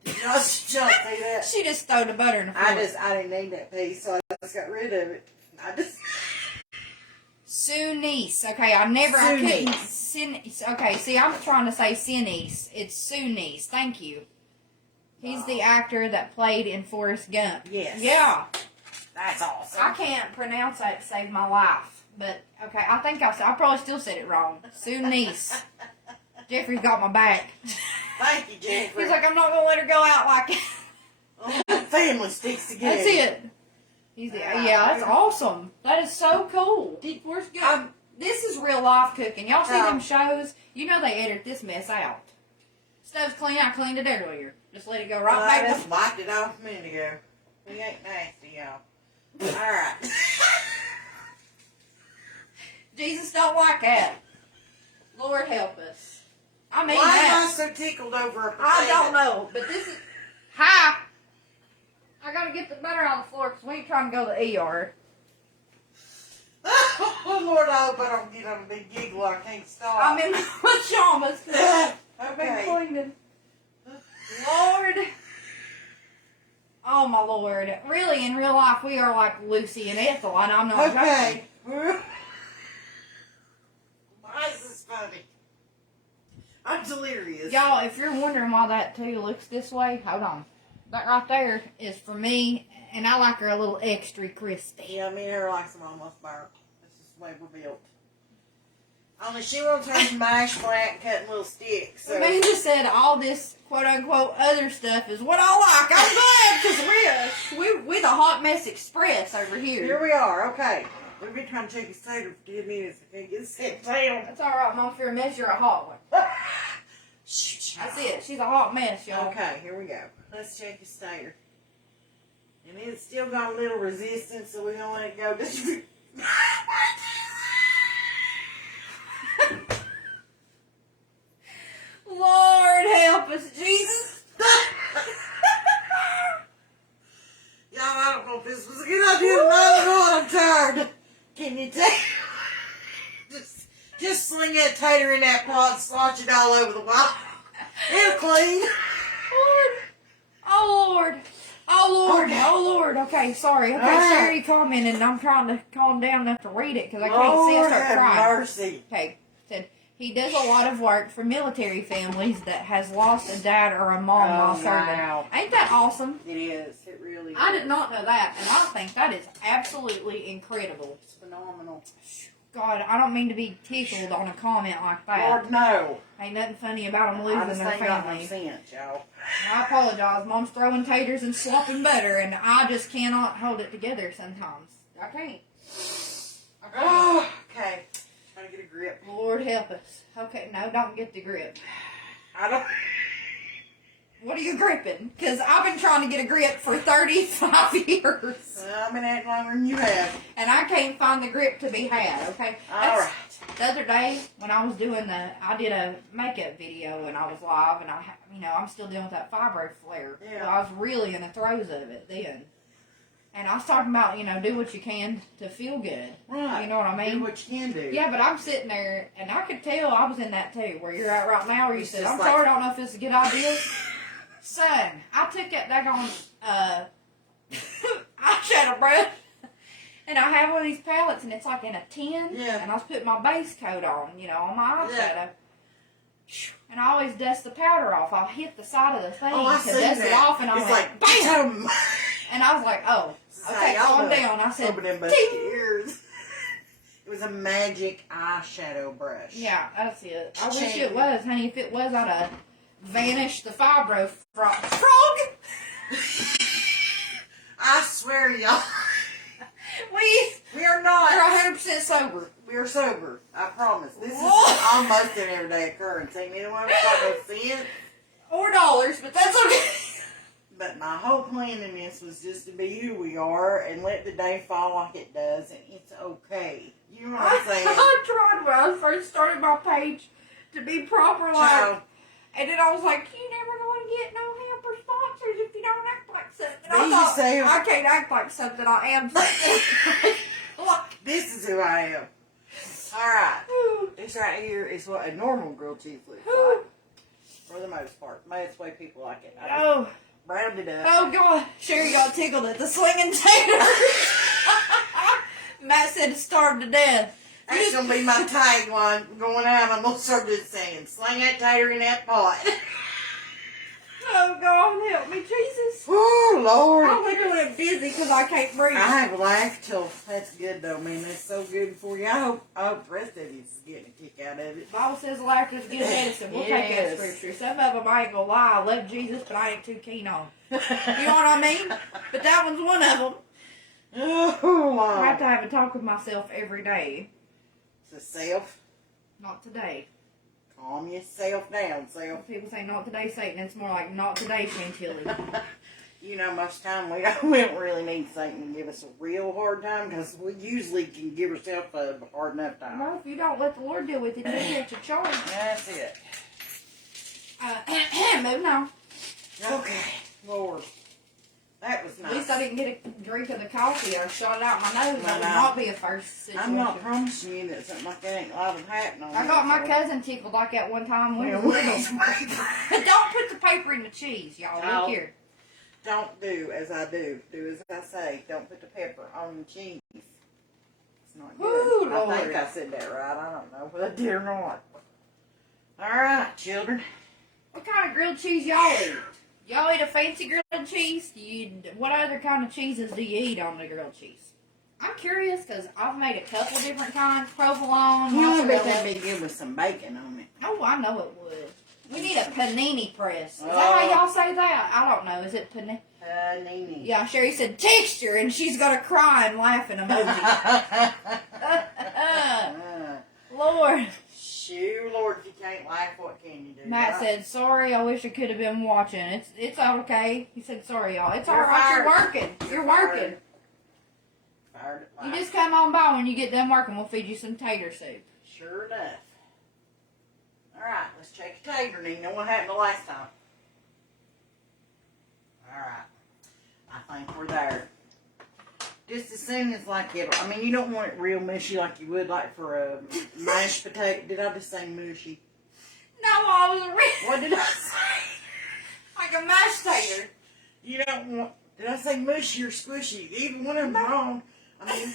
y'all should jump through that? She just threw the butter in the floor. I didn't need that piece, so I just got rid of it. Sunice. Okay, I couldn't. Okay, see, I'm trying to say Sinice. It's Sunice. Thank you. He's the actor that played in Forrest Gump. Yes. Yeah. That's awesome. I can't pronounce that to save my life. But, okay, I think I probably still said it wrong. Sunice. Jeffrey's got my back. Thank you, Jeffrey. He's like, I'm not going to let her go out like that. Family sticks together. That's it. Yeah, that's awesome. That is so cool. Did Forrest Gump? This is real life cooking. Y'all see them shows? You know they edit this mess out. Stuff's clean. I cleaned it earlier. Just let it go right back. I just wiped it off a minute ago. We ain't nasty, y'all. All right. Jesus don't like that. Lord help us. I mean, why am I so tickled over a potato? I don't know, but this is... Hi! I gotta get the butter on the floor because we ain't trying to go to the ER. Oh, Lord, I hope I don't get on a big giggle. I can't stop. I'm in my pajamas. I've been Okay. cleaning. Lord. Oh, my Lord. Really, in real life, we are like Lucy and Ethel, and I'm not Okay. Why is this funny? I'm delirious. Y'all, if you're wondering why that tea looks this way, hold on. That right there is for me, and I like her a little extra crispy. Yeah, me and her likes them almost burnt. That's just the way we're built. Only she wants hers mashed flat and cut in little sticks. So. Man just said all this quote-unquote other stuff is what I like. I'm glad, because we're the Hot Mess Express over here. Here we are, okay. We've been trying to check his tater for 10 minutes. I can't get set down. That's all right, Mom. If you're a mess, you're a hot one. That's it. She's a hot mess, y'all. Okay, here we go. Let's check his stator. And it's still got a little resistance, so we're going to let it go. Lord help us, Jesus. Y'all, I don't know if this was a good idea or not at all. I'm tired. Can you tell? Just sling that tater in that pot and slotch it all over the wall. It'll clean. Lord. Oh, Lord. Oh, Lord. Okay. Oh, Lord. Okay, sorry. Okay, Sherry commented, and I'm trying to calm down enough to read it because I can't see it Lord start have crying. mercy. Okay, said, he does a lot of work for military families that has lost a dad or a mom while serving. Wow. Ain't that awesome? It is. It really is. I did not know that, and I think that is absolutely incredible. It's phenomenal. God, I don't mean to be tickled on a comment like that. Lord, no. Ain't nothing funny about them I losing just their ain't got no family. sense, y'all. I apologize. Mom's throwing taters and slopping butter, and I just cannot hold it together sometimes. I can't. Oh, okay. Trying to get a grip. Lord help us. Okay, no, don't get the grip. I don't... What are you gripping? Because I've been trying to get a grip for 35 years. Well, I've been at it longer than you have. And I can't find the grip to be had, okay? Alright. The other day, when I was doing I did a makeup video and I was live, and I'm still dealing with that fibroid flare. Yeah. Well, I was really in the throes of it then. And I was talking about, do what you can to feel good. Right. You know what I mean? Do what you can do. Yeah, but I'm sitting there, and I could tell I was in that too, where you're at right now, where you It's said, just I'm like- sorry, I don't know if it's a good idea. Son, I took that daggone eyeshadow brush, and I have one of these palettes, and it's like in a tin, Yeah. and I was putting my base coat on, on my eyeshadow. Yeah. And I always dust the powder off. I'll hit the side of the thing Oh, I to see dust it that. off, and I'm It's like, bam! and I was like, oh, okay, calm down. I said, open them busty ears. It was a magic eyeshadow brush. yeah, that's it. I wish Shame. it was, honey. If it was, I'd have vanished the fibro frog. I swear, y'all, We we are are not. 100% sober. We are sober. I promise. This is Whoa. almost an everyday occurrence. Ain't anyone got no sense. Or dollars, but that's okay. But my whole plan in this was just to be who we are and let the day fall like it does, and it's okay. You know what I'm saying? I tried when I first started my page to be proper, like, Child, and then I was like, you never going to get no hamper sponsors if you don't act like something. I Be thought, yourself. I can't act like something. I am something. this is who I am. Alright. This right here is what a normal grilled cheese looks like. For the most part. That's the way people like it. I just Oh, round it up. oh God. Sherry got tickled at the slinging tater. Matt said it starved to death. That's going to be my tagline going out. I'm going to start just saying, sling that tater in that pot. Oh God, help me, Jesus. Oh, Lord. I literally am dizzy because I can't breathe. I have laughed till that's good though, man. That's so good for you. I hope the rest of you is getting a kick out of it. The Bible says laughter is good medicine. We'll take that Yes. scripture. Some of them I ain't gonna lie. I love Jesus, but I ain't too keen on. You know what I mean? But that one's one of them. Oh, I have wow. to have a talk with myself every day. So self, Not today. calm yourself down, self. People say not today, Satan. It's more like not today, Chantilly. You know, most of the time we don't really need Satan to give us a real hard time because we usually can give ourselves a hard enough time. Well, if you don't let the Lord deal with it, you get your charge. That's it. Moving on. Okay, Lord. That was At least nice. I didn't get a drink of the coffee or shot it out my nose. That would No. not be a first situation. I'm not promising you that something like that ain't liable to happen on I got my cousin. cousin tickled like that one time. When Yeah, we were where's little. my Don't put the paper in the cheese, y'all. No. Look here. Don't do as I do. Do as I say. Don't put the pepper on the cheese. It's not good. Ooh, I think Lord. I said that right. I don't know whether I did or not. All right, children. What kind of grilled cheese y'all eat? Y'all eat a fancy grilled cheese? What other kind of cheeses do you eat on the grilled cheese? I'm curious because I've made a couple different kinds. Provolone, You know, I bet mozzarella. that'd be good with some bacon on it. Oh, I know it would. We need a panini press. Is that Oh. how y'all say that? I don't know. Is it panini? Nene. Yeah, Sherry said texture, and she's got a crying, laughing emoji. Lord. Shoo, Lord, if you can't laugh, what can you do? Matt right? said, sorry, I wish I could have been watching. It's okay. He said, sorry, y'all. It's You're alright, you're fired. working. You're working. Fired at You life. just come on by when you get done working. We'll feed you some tater soup. Sure enough. All right, let's check your tater, Nina. What happened the last time? All right. I think we're there. Just as soon as like it, I mean, you don't want it real mushy like you would like for a mashed potato. Did I just say mushy? No, I was ready. What did I say? Like a mashed tater. You don't want, did I say mushy or squishy? Either one of them wrong. I mean, 100%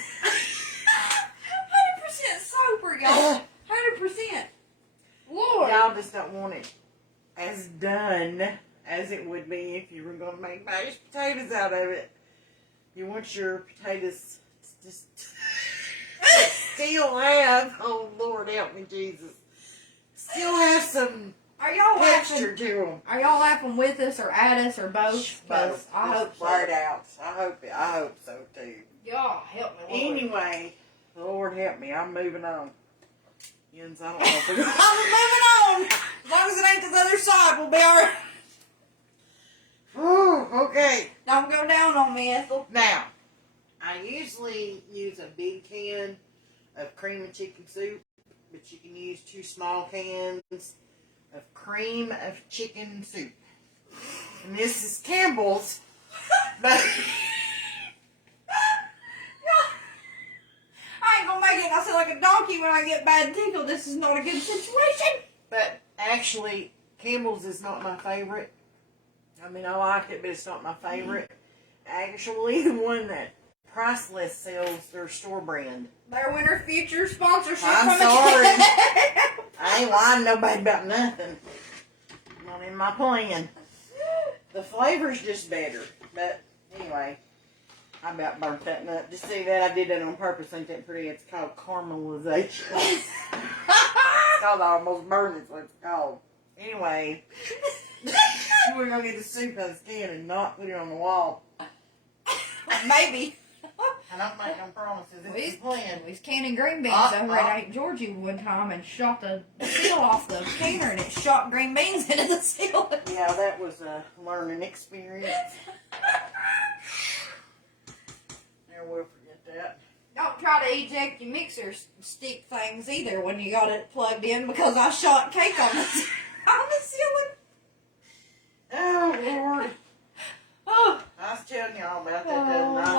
sober, y'all. 100%. Lord. y'all just don't want it as done as it would be if you were going to make mashed potatoes out of it. You want your potatoes to just still have, oh Lord help me Jesus, still have some Are y'all texture laughing? to them. Are y'all laughing with us or at us or both? Because I hope so. Right out. I hope so too. Y'all help me, Lord. Anyway, Lord help me, I'm moving on. Yens, I don't know if we're I'm moving on. As long as it ain't the other side, we'll be alright. Whew, okay. Don't go down on me, Ethel. Now, I usually use a big can of cream and chicken soup, but you can use 2 small cans of cream of chicken soup. And this is Campbell's, but this is not a good situation. But actually, Campbell's is not my favorite. I mean, I like it, but it's not my favorite. Actually, the one that Priceless sells their store brand. Their winter future sponsorship. I'm sorry. I ain't lying to nobody about nothing. Not in my plan. The flavor's just better. But anyway, I about burnt that nut. Just see that? I did that on purpose. Ain't that pretty? It's called caramelization. It's called almost burned. It's what it's called. Anyway, we're going to get the soup out of the can and not put it on the wall. Maybe. I don't make no promises. It's a plan. We was canning green beans over at Aunt Georgie one time and shot the seal off the canner and it shot green beans into the seal. Yeah, that was a learning experience. Never will forget that. Don't try to eject your mixer stick things either when you got it plugged in because I shot cake on the ceiling. Oh, Lord. Oh. I was telling y'all about that the other night. I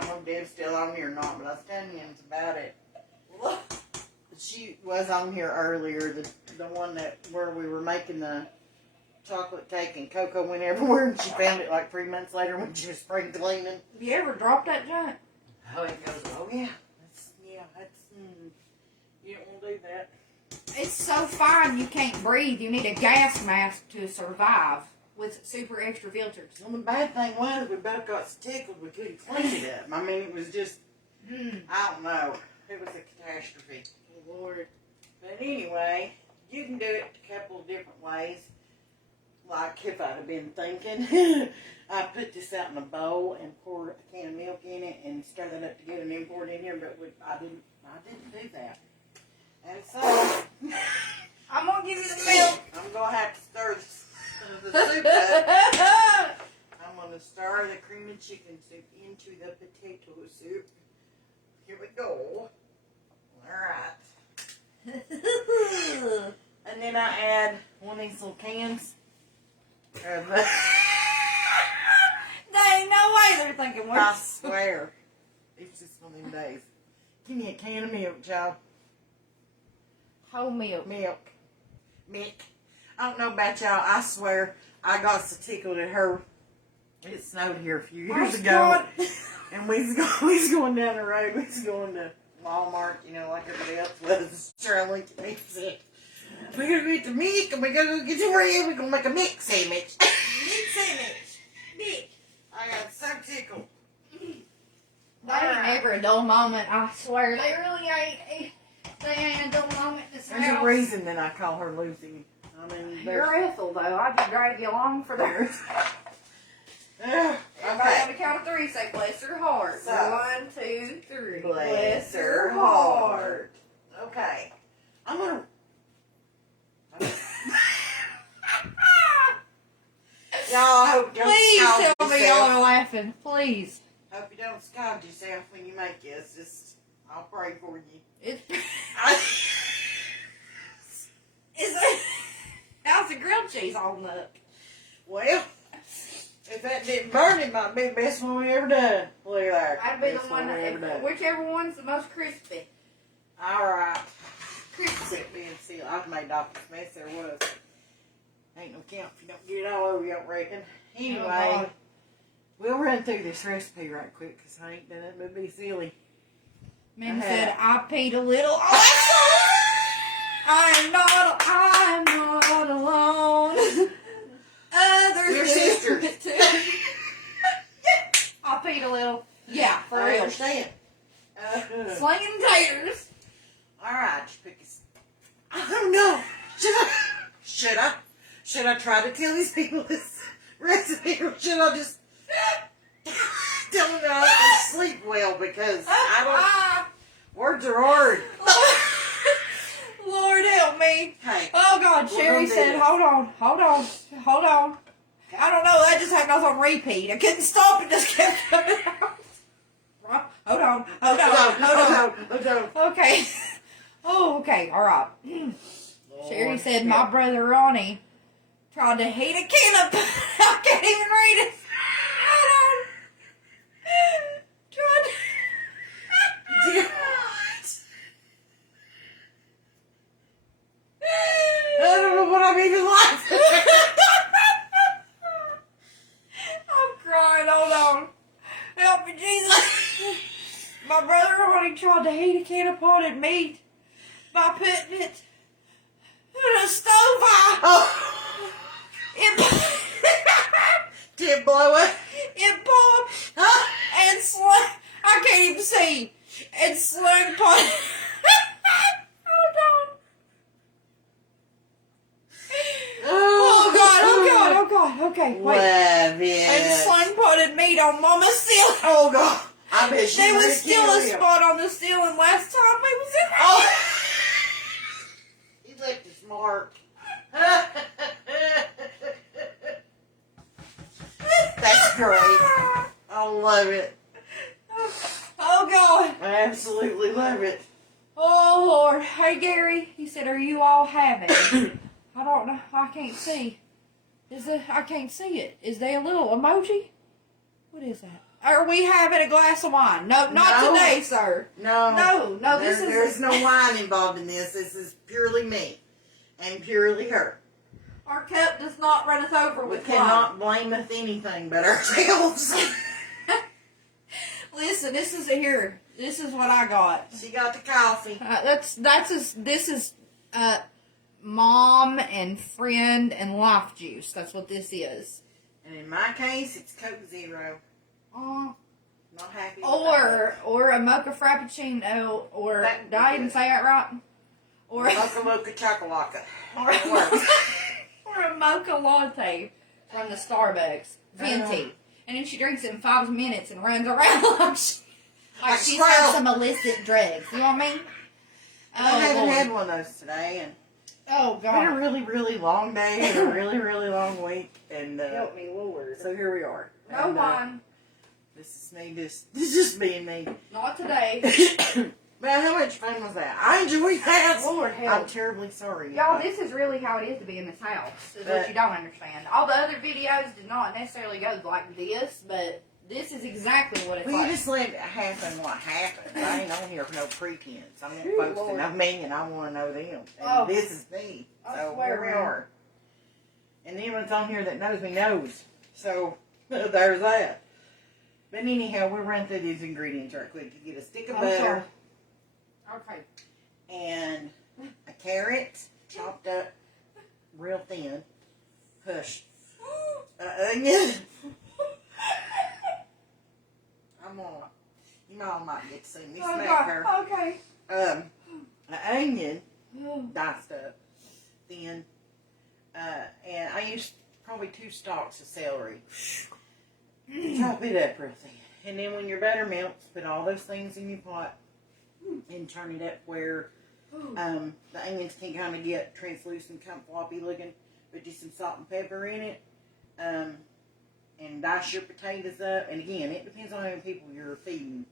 don't know if Deb's still on here or not, but I was telling you about it. She was on here earlier, the one that where we were making the chocolate cake and Coco went everywhere and she found it like 3 months later when she was spring cleaning. Have you ever dropped that junk? Oh, it goes, oh yeah. You don't want to do that. It's so fine you can't breathe. You need a gas mask to survive with super extra filters. Well, the bad thing was we both got so tickled we couldn't clean it up. I mean, it was just, I don't know. It was a catastrophe. Oh, Lord. But anyway, you can do it a couple of different ways. Like if I'd have been thinking, I put this out in a bowl and pour a can of milk in it and stir that up together and then pour it in here, but I didn't do that. And so, I'm going to give you the milk. I'm going to have to stir the soup up. I'm going to stir the cream and chicken soup into the potato soup. Here we go. Alright. And then I add one of these little cans. There ain't no way they're thinking we're... I swear. It's just one of them days. Give me a can of milk, child. Whole milk. Milk. I don't know about y'all. I swear, I got so tickled at her. It snowed here a few years ago. And we was going down the road. We was going to Walmart, you know, like everybody else was. Charlie looked at me and said, we're going to get the milk and we're going to go get the bread. We're going to make a mix sandwich. Mix sandwich. Milk. I got so tickled. They ain't never a dull moment, I swear. They really ain't. They ain't a dull moment in this There's house. a reason that I call her Lucy. I mean, You're Ethel, though. I just drag you along for theirs. Everybody on the count of three say, bless her heart. So, 1, 2, 3. Bless her heart. Okay. I'm going to... Y'all, I hope you don't Please scald tell me yourself. y'all are laughing. Please. Hope you don't scald yourself when you make this. Just, I'll pray for you. It's... How's the grilled cheese holding up? Well, if that didn't burn, it might be the best one we ever done. Look at that. I'd be the Best one we ever that... done. Whichever one's the most crispy. Alright. Crispy. Sick being sealed. I've made off this mess there was. Ain't no count if you don't get it all over, you don't reckon. Anyway, we'll run through this recipe right quick because I ain't done it but be silly. Min said, I peed a little. Oh, I'm not alone. Others We're do sisters. it too. I peed a little. Yeah, for I real. understand. Slinging taters. Alright, just pick this. I don't know. Should I try to tell these people this recipe or should I just tell them that I can sleep well because I don't. Words are hard. Lord help me. Hey. Oh God, We're Sherry gonna do said, this. hold on. I don't know, that just had us on repeat. I couldn't stop, it just kept coming out. Hold on. Okay. Oh, okay, alright. Sherry said, my brother Ronnie tried to heat a can of... I can't even read it. Hold on. Ronnie tried to heat a can of potted meat by putting it in a stove. Oh, It, did it blow it? it popped and slung. I can't even see. And slung potted. Oh God. Okay, wait. Love And it. slung potted meat on Mama's ceiling. Oh God. I bet she There was really still a killed him. spot on the ceiling last time we was in there. Oh. He left his mark. That's great. I love it. Oh God. I absolutely love it. Oh Lord. Hey Gary, he said, "Are you all having?" I don't know. I can't see. I can't see it. Is there a little emoji? What is that? Are we having a glass of wine? No, not No. today, sir. No. No, this is- There's no wine involved in this. This is purely me. And purely her. Our cup does not run us over We with cannot blameth anything but ourselves. wine. Listen, this is here. This is what I got. She got the coffee. This is mom and friend and life juice. That's what this is. And in my case, it's Coke Zero. Not happy with Or a mocha frappuccino, or That would did be I even good. say that right? Or Mocha Mocha Chocolate. or, It works. or a mocha latte from the Starbucks, venti. And then she drinks it in 5 minutes and runs around like she's had some illicit drugs. You know what I mean? I haven't Lord. had one of those today, and Oh it's been a God. really, really long day and a really, really long week, and Help me, Lord. so here we are. No And, wine. This is me, this is just being me. Not today. Man, how much fun was that? I enjoyed that. Lord I'm help. terribly sorry. Y'all, this is really how it is to be in this house. Is what you don't understand. All the other videos did not necessarily go like this, but this is exactly what it's Well, you like. just let it happen what happened. I ain't on here for no pretense. I want Ooh, folks Lord. to know me, and I want to know them. And Oh. this is me. I So swear, here we man. are. And anyone that's on here that knows me knows. So there's that. But anyhow, we'll run through these ingredients right quick. You get a stick of butter Okay. and a carrot chopped up real thin. Hush. Onion. You all might get to see me smack her. Okay. An onion diced up thin, and I used probably 2 stalks of celery. Chop it up real thin, and then when your butter melts, put all those things in your pot and turn it up where the onions can kind of get translucent, kind of floppy looking. Put just some salt and pepper in it, and dice your potatoes up. And again, it depends on how many people you're feeding.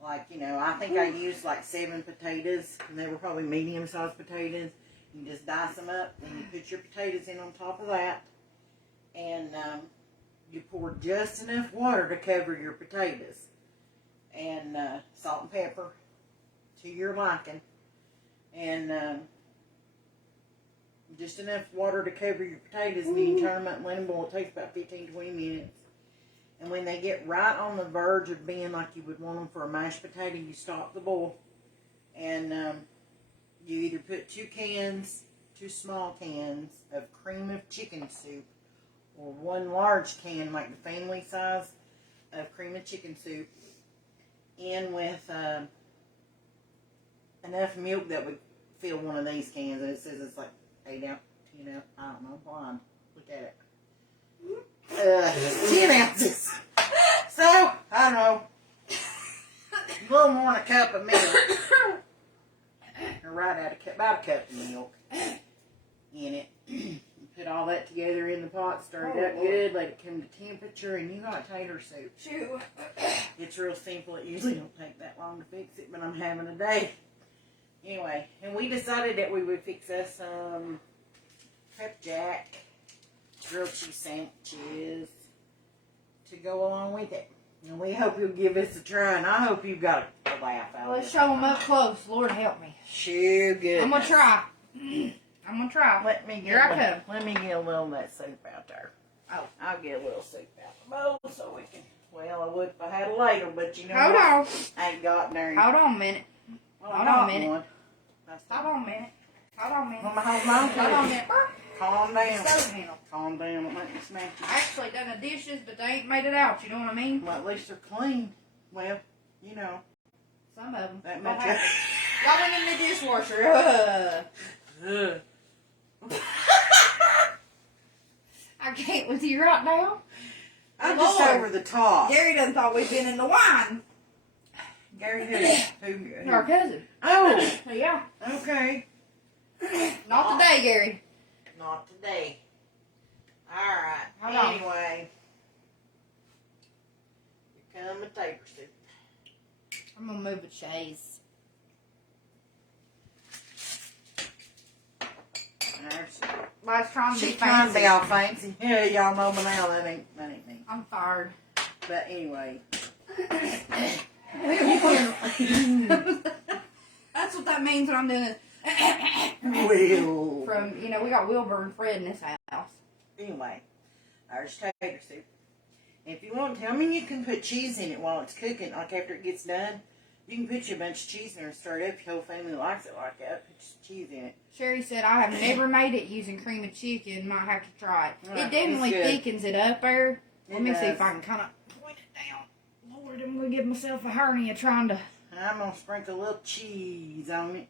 Like, I think I used like 7 potatoes, and they were probably medium-sized potatoes. You just dice them up, and you put your potatoes in on top of that, and you pour just enough water to cover your potatoes, and salt and pepper to your liking, and just enough water to cover your potatoes, and then you turn them up and let them boil. It takes about 15-20 minutes. And when they get right on the verge of being like you would want them for a mashed potato, you stop the boil. And you either put 2 small cans of cream of chicken soup, or 1 large can, like the family size, of cream of chicken soup, in with enough milk that would fill one of these cans. And it says it's like 8 ounce, 10 ounce, I don't know, I'm blind. Look at it. 10 ounces. So, I don't know, a little more than a cup of milk. Or about a cup of milk in it. You put all that together in the pot, stir it up good, let it come to temperature, and you got tater soup. Shoot. It's real simple. It usually don't take that long to fix it, but I'm having a day. Anyway, and we decided that we would fix us some Pep Jack grilled cheese sandwiches to go along with it. And we hope you'll give us a try, and I hope you got a laugh out of Let's it. show them up close. Lord help me. Sure good. I'm gonna try. I'm gonna try. Let me Here I get let me get a little of that soup out there. Oh. I'll get a little soup out the bowl so we can, well, would if I had a ladle, but you know Hold what? on. I ain't got there. Hold on a minute. Well, hold I on a got minute. one. Hold on a minute. Hold on a minute. Hold on to Hold on a it. minute. Calm down. Stove handle. Calm down. Don't make me smack you. I actually done the dishes, but they ain't made it out. You know what I mean? Well, at least they're clean. Well, you know. Some of them. That What much. happened? Y'all went in the dishwasher. I can't with you right now. I'm just Lord. over the top. Gary done thought we'd been in the wine. Gary who? Our cousin. Oh, Yeah. okay. Not today, Gary. Not today. Alright. Hold on. Anyway. Here come a tater soup. I'm gonna move a cheese. Life's trying to be She's trying to fancy. be all fancy. Yeah, y'all know by now that ain't me. I'm fired. But anyway. That's what that means when I'm doing this. Well. From, we got Wilbur and Fred in this house. Anyway. There's tater soup. If you want to, I mean, you can put cheese in it while it's cooking, like after it gets done. You can put you a bunch of cheese in there and stir it up. Your whole family likes it like that. Put some cheese in it. Sherry said, I have never made it using cream of chicken. Might have to try it. Right, It definitely it's good. thickens it up there. Let It me see does. if I can kind of point it down. Lord, I'm going to give myself a hernia trying to... I'm going to sprinkle a little cheese on it.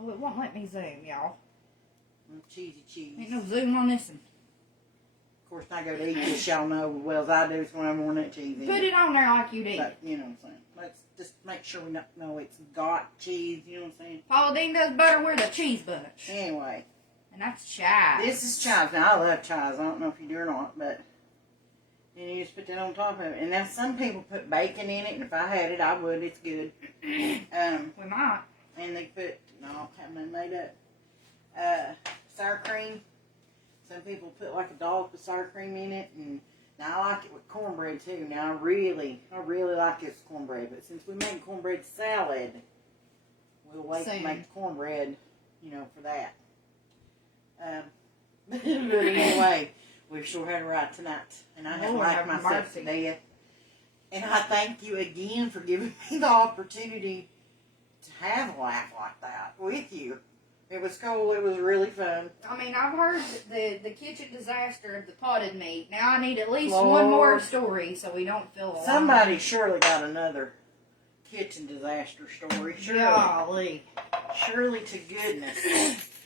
Oh, it won't let me zoom, y'all. Little cheesy cheese. Ain't no zoom on this one. Of course, I go to eat this, y'all know as well as I do, is when I'm wanting that cheese in Put it on there like you did. But, you know what I'm saying. Let's just make sure we know it's got cheese, you know what I'm saying? Paula Dean does better with a cheese bunch. Anyway, And that's chives. this is chives. Now, I love chives. I don't know if you do or not, but then you just put that on top of it. And now some people put bacon in it, and if I had it, I would. It's good. We might. And they put, no, haven't been made up, sour cream. Some people put like a dollop of sour cream in it, and now I like it with cornbread too. Now I really like it with cornbread, but since we make cornbread salad, we'll wait to Soon. make the cornbread, for that. But anyway, we've sure had a ride tonight, and I have Lord liked have myself to mercy. death. And I thank you again for giving me the opportunity to have a laugh like that with you. It was cool. It was really fun. I mean, I've heard the kitchen disaster of the potted meat. Now I need at least Lord. one more story so we don't feel alone. Somebody surely got another kitchen disaster story. Surely. Golly. Surely to goodness.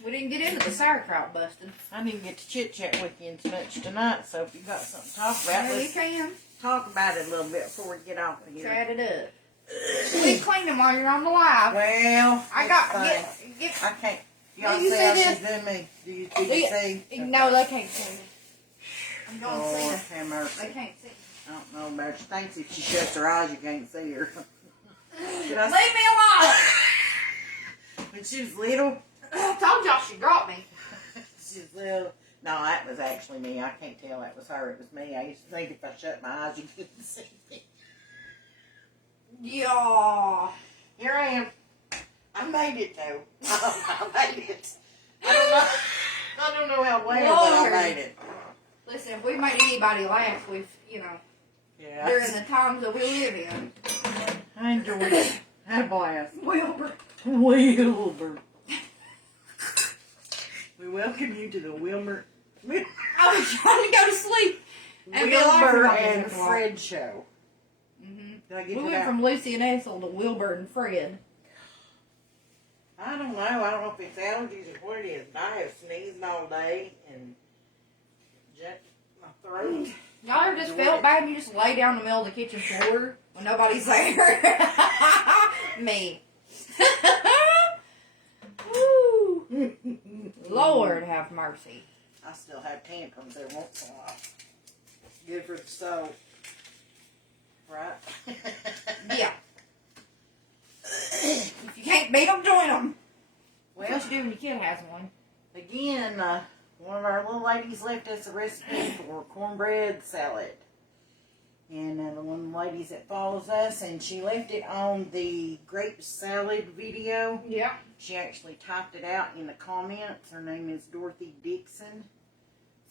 We didn't get into the sauerkraut busting. I didn't get to chit-chat with you so much tonight, so if you got something to talk about, Yeah, we let's can. talk about it a little bit before we get off of here. Chat it up. We clean them while you're on the live. Well, I it's got fine. get. I can't. Do Y'all you see see how this? she's doing me? Do you see? No, they can't see me. I'm going to Lord see have them. mercy. They can't see me. I don't know about she thinks if she shuts her eyes, you can't see her. Did I Leave me alone. when she was little, I told y'all she dropped me. she was little. No, that was actually me. I can't tell that was her. It was me. I used to think if I shut my eyes, you couldn't see me. Yeah. Here I am. I made it though. I made it. I don't know how well, but Lord. I made it. Listen, if we made anybody laugh, we've, Yeah. during the times that we live in. I enjoyed it. Had a blast. Wilbur. Wilbur. We welcome you to the Wilbur I was trying to go to sleep. And be laughing Wilbur about and this. Fred show. Mm-hmm. Did I get We to went that? from Lucy and Ethel to Wilbur and Fred. I don't know. I don't know if it's allergies or what it is, but I have sneezed all day and my throat. Y'all ever just felt bad and you just lay down in the middle of the kitchen floor when nobody's there? Me. Woo. Lord have mercy. I still have tantrums every once in a while. Good for the soul. Right? Yeah. If you can't beat them, join them. Well, What you do when your kid has one? again, one of our little ladies left us a recipe for cornbread salad. And the one of the ladies that follows us, and she left it on the grape salad video. Yeah. She actually typed it out in the comments. Her name is Dorothy Dixon.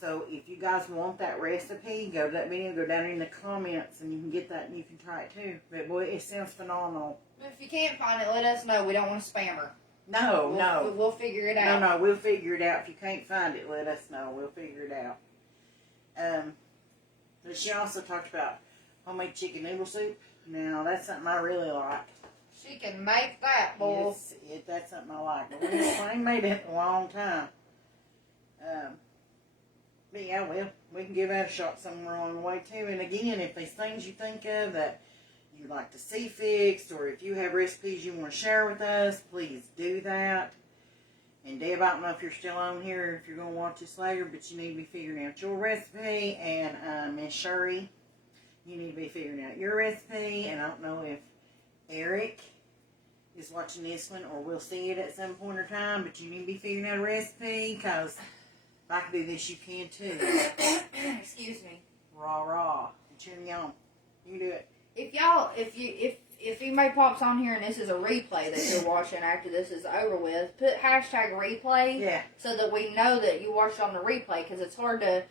So if you guys want that recipe, go to that video, go down in the comments, and you can get that and you can try it too. But boy, it sounds phenomenal. If you can't find it, let us know. We don't want to spam her. No. We'll figure it out. No, we'll figure it out. If you can't find it, let us know. We'll figure it out. But she also talked about homemade chicken noodle soup. Now, that's something I really like. She can make that, boy. Yes, that's something I like. But we ain't made it in a long time. But yeah, we can give that a shot somewhere along the way too. And again, if there's things you think of that you'd like to see fixed, or if you have recipes you want to share with us, please do that. And Deb, I don't know if you're still on here, if you're going to watch this later, but you need to be figuring out your recipe. And Miss Sherry, you need to be figuring out your recipe. And I don't know if Eric is watching this one, or we'll see it at some point in time, but you need to be figuring out a recipe, because if I can do this, you can too. Excuse me. Rah. Cheering you on. You do it. If anybody pops on here and this is a replay that you're watching after this is over with, put hashtag replay so that we know that you watched on the replay, because it's hard to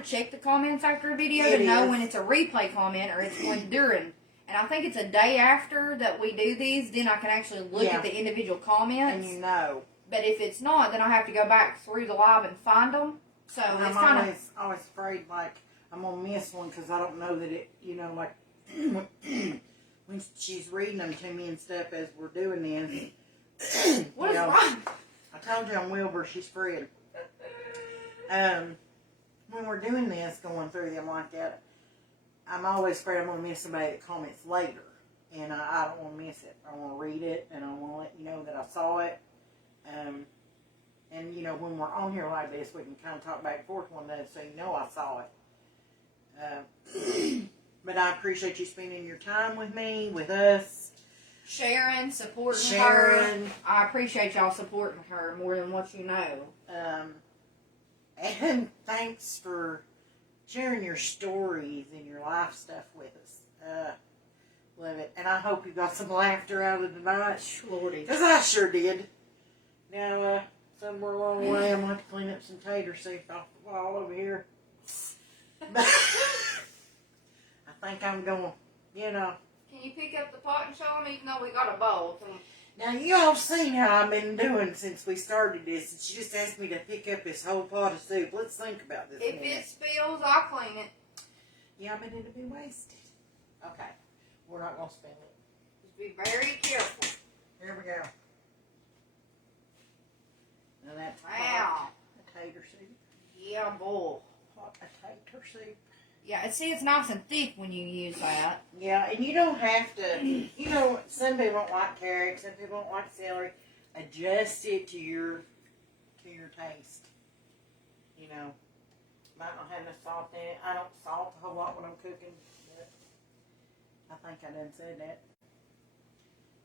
check the comments after a video to know when it's a replay comment or it's one during. And I think it's a day after that we do these, then I can actually look at the individual comments. And you know. But if it's not, then I have to go back through the live and find them. So and it's I'm kind of always afraid, like, I'm going to miss one because I don't know that it, like, when she's reading them to me and stuff as we're doing this. What is wrong? I told you I'm Wilbur, she's Fred. When we're doing this, going through them like that, I'm always afraid I'm going to miss somebody that comments later. And I don't want to miss it. I want to read it, and I want to let you know that I saw it. And, when we're on here like this, we can kind of talk back and forth one day so you know I saw it. But I appreciate you spending your time with me, with us. Sharing, supporting her. I appreciate y'all supporting her more than what you know. And thanks for sharing your stories and your life stuff with us. Love it. And I hope you got some laughter out of the night. Lordy. Because I sure did. Now, somewhere along the way, I'm going to have to clean up some tater soup off the wall over here. But I think I'm going, Can you pick up the pot and show them, even though we got a bowl? Now, you all seen how I've been doing since we started this. And she just asked me to pick up this whole pot of soup. Let's think about this. If it spills, I'll clean it. Yeah, but it'll be wasted. Okay. We're not going to spill it. Just be very careful. Here we go. Now that's wow. Potato soup. Yeah, boy. Hot potato soup. Yeah, it's nice and thick when you use that. Yeah, and you don't have to, some people don't like carrots, some people don't like celery. Adjust it to your taste. Might not have enough salt in it. I don't salt a whole lot when I'm cooking, but I think I done said that.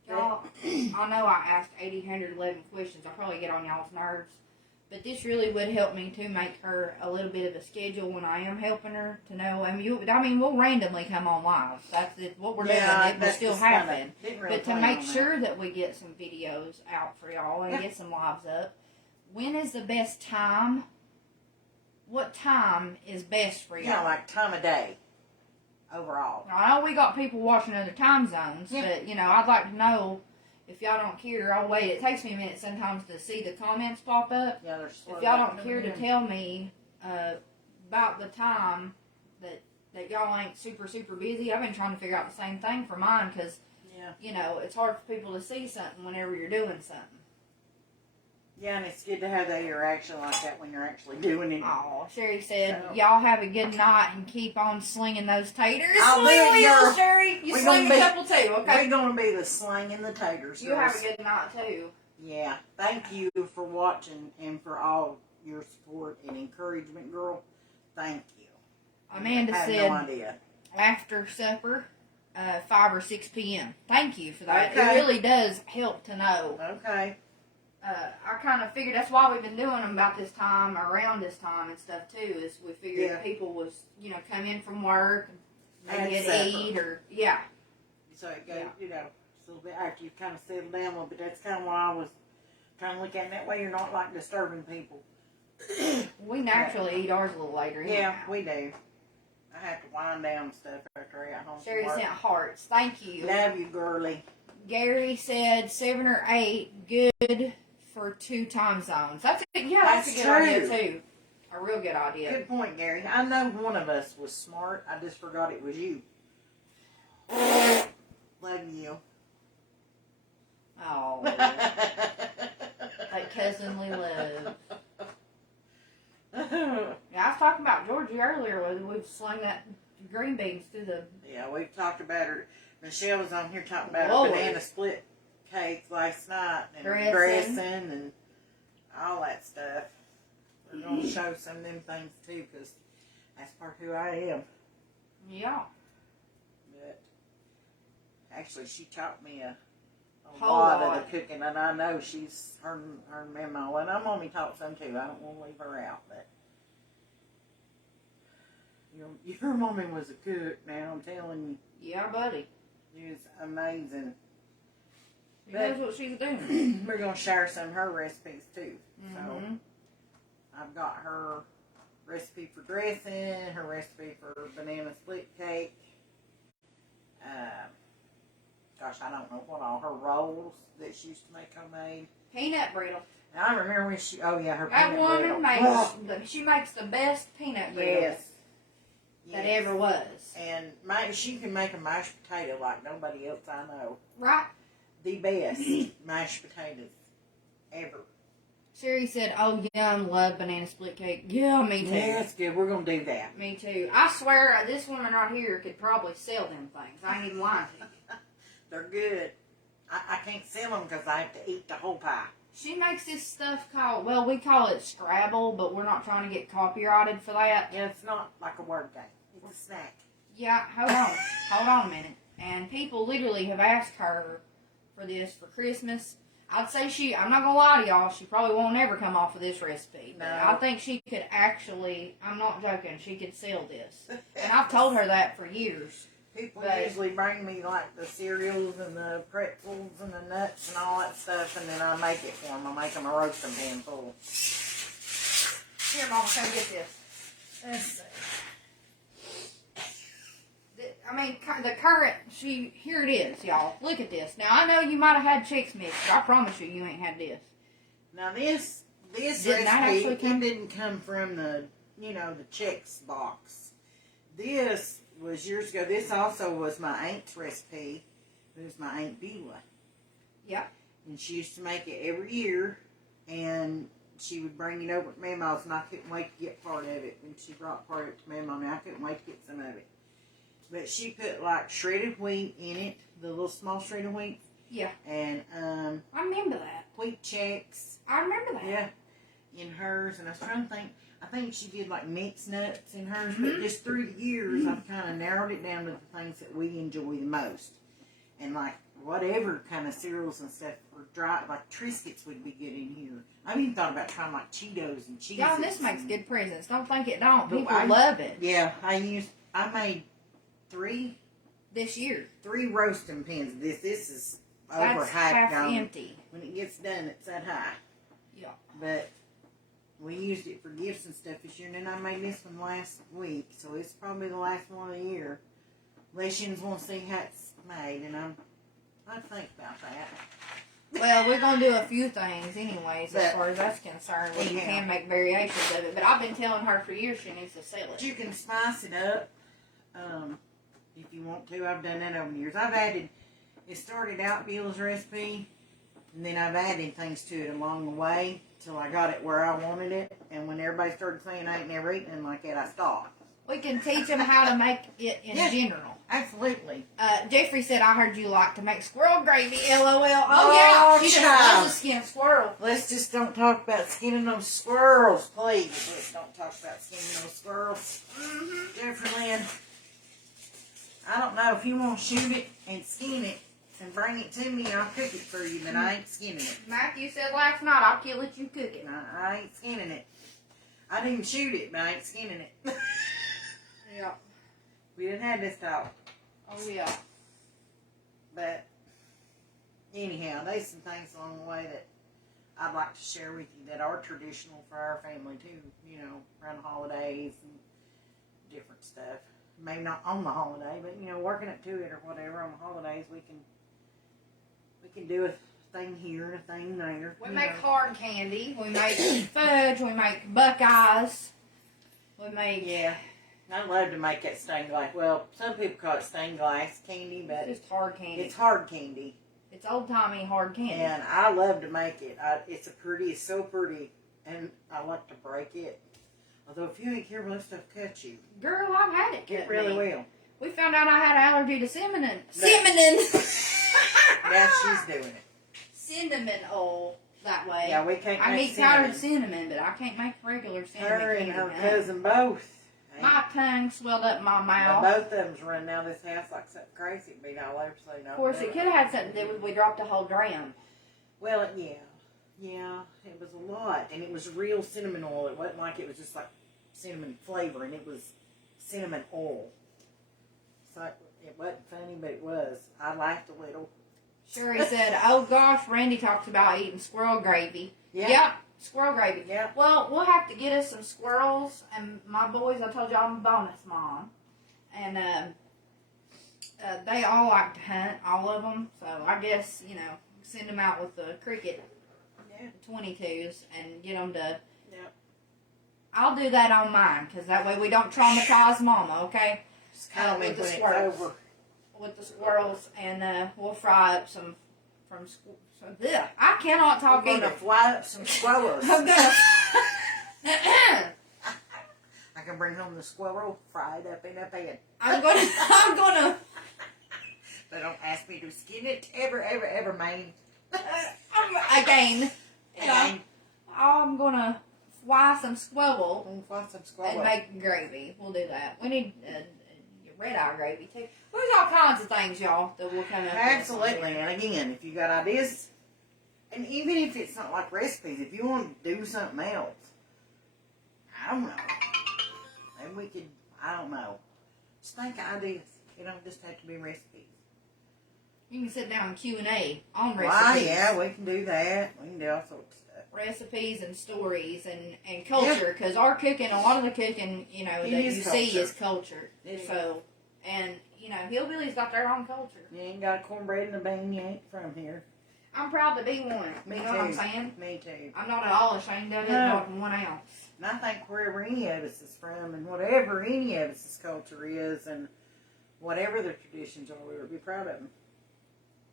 Y'all, I know I asked 111 questions. I probably get on y'all's nerves. But this really would help me to make her a little bit of a schedule when I am helping her to know. We'll randomly come on live. That's what we're doing. It will still happen. But to make sure that we get some videos out for y'all and get some lives up. When is the best time? What time is best for y'all? Like time of day. Overall. Now, I know we got people watching other time zones, but, I'd like to know if y'all don't care. I'll wait. It takes me a minute sometimes to see the comments pop up. Yeah, they're slow. If y'all don't care to tell me about the time that y'all ain't super, super busy, I've been trying to figure out the same thing for mine because, it's hard for people to see something whenever you're doing something. Yeah, and it's good to have that interaction like that when you're actually doing it. Oh, Sherry said, y'all have a good night and keep on slinging those taters. I'll do it, girl. Sherry. You sling a couple too, okay? We're going to be the slinging the taters. You have a good night too. Yeah. Thank you for watching and for all your support and encouragement, girl. Thank you. Amanda said, no idea. After supper, 5 or 6 p.m. Thank you for that. Okay. It really does help to know. Okay. I kind of figured that's why we've been doing them about this time, around this time and stuff too, is we figured people was, come in from work and maybe eat or, So it goes, it's a little bit after you've kind of settled down a little bit. That's kind of why I was trying to look at it that way. You're not like disturbing people. We naturally eat ours a little later. Yeah, anyhow. we do. I have to wind down stuff after I get home Sherry from work. sent hearts. Thank you. Love you, girly. Gary said 7 or 8, good for 2 time zones. That's a good idea too. A real good idea. Good point, Gary. I know one of us was smart. I just forgot it was you. Love you. Oh, that cousinly love. Yeah, I was talking about Georgie earlier when we slung that green beans through the. Yeah, we've talked about her. Michelle was on here talking about Lord. her banana split cake last night and Dressing and all that stuff. We're going to show some of them things too because that's part of who I am. Yeah. But actually, she taught me a Whole lot lot. of the cooking, and I know she's her memo, and I'm going to taught some too. I don't want to leave her out, but your mommy was a cook. Now I'm telling you, Yeah, buddy. she was amazing. She knows what she's doing. We're going to share some of her recipes too. So Mm-hmm. I've got her recipe for dressing, her recipe for banana split cake. Gosh, I don't know what all her rolls that she used to make homemade. Peanut brittle. And I remember when she, her That peanut woman brittle. makes, she makes the best peanut brittle Yes. that ever was. And she can make a mashed potato like nobody else I know. Right? The best mashed potatoes ever. Sherry said, "Oh, yum, love banana split cake." Yeah, me too. Yeah, that's good. We're going to do that. Me too. I swear, this woman right here could probably sell them things. I ain't even lying to you. They're good. I can't sell them because I have to eat the whole pie. She makes this stuff called, well, we call it Scrabble, but we're not trying to get copyrighted for that. Yeah, it's not like a word game. It's a snack. Yeah, hold on a minute. And people literally have asked her for this for Christmas. I'd say I'm not gonna lie to y'all, she probably won't ever come off of this recipe. But No. I think she could actually, I'm not joking, she could sell this. And I've told her that for years. People But- usually bring me like the cereals and the pretzels and the nuts and all that stuff, and then I make it for them. I make them a roasting pan full. Here, Mama, come get this. Let's see. I mean, the current, here it is, y'all. Look at this. Now, I know you might have had Chex Mix, but I promise you, you ain't had this. Now this Didn't that recipe, actually come- it didn't come from the Chex box. This was years ago. This also was my aunt's recipe. It was my Aunt Beulah. Yep. And she used to make it every year, and she would bring it over to Mama's, and I couldn't wait to get part of it. When she brought part of it to Mama, and I couldn't wait to get some of it. But she put like shredded wheat in it, the little small shredded wheat. Yeah. And I remember that. wheat checks. I remember that. Yeah. In hers, and I was trying to think. I think she did like mixed nuts in hers, but just through the years, I've kind of narrowed it down to the things that we enjoy the most. And like whatever kind of cereals and stuff, or dry, like Triscuits would be good in here. I've even thought about trying like Cheetos and Cheez-Its. Y'all, this makes good presents. Don't think it don't. But People I- love it. Yeah, I made three This year. roasting pans. This is over That's half gone. empty. When it gets done, it's that high. Yeah. But we used it for gifts and stuff this year, and then I made this one last week, so it's probably the last one of the year. Unless you want to see how it's made, and I think about that. Well, we're going to do a few things anyways, as But- far as that's concerned. Where you Yeah. can make variations of it. But I've been telling her for years she needs to sell But it. you can spice it up if you want to. I've done that over the years. It started out Bill's recipe, and then I've added things to it along the way till I got it where I wanted it. And when everybody started saying I ain't never eaten it like that, I stopped. We can teach them how to make it in Yeah. general. Absolutely. Jeffrey said, I heard you like to make squirrel gravy, LOL. Oh, Oh, yeah. She just child. loves to skin squirrel. Let's just don't talk about skinning those squirrels, please. Let's don't talk about skinning those squirrels. Mm-hmm. Jeffrey Lynn, I don't know if you want to shoot it and skin it and bring it to me, I'll cook it for you, but I ain't skinning it. Matthew said last night, I'll kill it, you cook it. I ain't skinning it. I didn't even shoot it, but I ain't skinning it. Yeah. We didn't have this talk. Oh, yeah. But anyhow, there's some things along the way that I'd like to share with you that are traditional for our family too. You know, around the holidays and different stuff. Maybe not on the holiday, but you know, working up to it or whatever on the holidays, we can do a thing here and a thing there. We make hard candy. We make fudge. We make Buckeyes. We make I love to make that stained glass. Well, some people call it stained glass candy, but it's just hard candy. it's hard candy. It's old timey hard candy. And I love to make it. It's so pretty, and I like to break it. Although if you ain't careful, that stuff cuts you. Girl, I've had it. It really will. We found out I had an allergy to cinnamon. Now she's doing it. Cinnamon oil that way. Yeah, we can't. I make need cinnamon. powdered cinnamon, but I can't make regular cinnamon. Her and her candy. cousin both. My tongue swelled up my mouth. Both of them's running out of this house like something crazy. It'd be all over, so you know. Of course, it could have had something to do with we dropped a whole dram. Well, yeah, it was a lot, and it was real cinnamon oil. It wasn't like it was just like cinnamon flavoring. It was cinnamon oil. So it wasn't funny, but it was. I laughed a little. Sherry said, "Oh gosh, Randy talks about eating squirrel gravy." Yeah. Yep, squirrel gravy. Yeah. Well, we'll have to get us some squirrels, and my boys. I told you I'm a bonus mom, and they all like to hunt, all of them. So I guess send them out with the cricket 22s and get them to. Yep. I'll do that on mine, because that way we don't traumatize Mama. Okay. Just call me With the when it's squirrels. over. With the squirrels, and we'll fry up some from. Ugh, I cannot talk We're gonna either. fly up some squirrels. I'm gonna. I can bring home the squirrel fried up in a pan. I'm gonna. But don't ask me to skin it ever, man. Again. Again. I'm gonna fry some squirrel I'm gonna fry some squirrel. and make gravy. We'll do that. We need red eye gravy too. There's all kinds of things, y'all, that will come up. Absolutely. And again, if you got ideas, and even if it's not like recipes, if you want to do something else, I don't know. Maybe we could, I don't know. Just think of ideas. It don't just have to be recipes. You can sit down and Q&A on recipes. Why, yeah, we can do that. We can do all sorts of stuff. Recipes and stories and culture, because our cooking, a lot of the cooking, that you see is culture. So, and hillbillies got their own culture. You ain't got cornbread and a bean, you ain't from here. I'm proud to be one. Me You know too. what I'm saying? Me too. I'm not at all ashamed of it, No. not 1 ounce. And I think wherever any of us is from, and whatever any of us' culture is, and whatever their traditions are, we would be proud of them.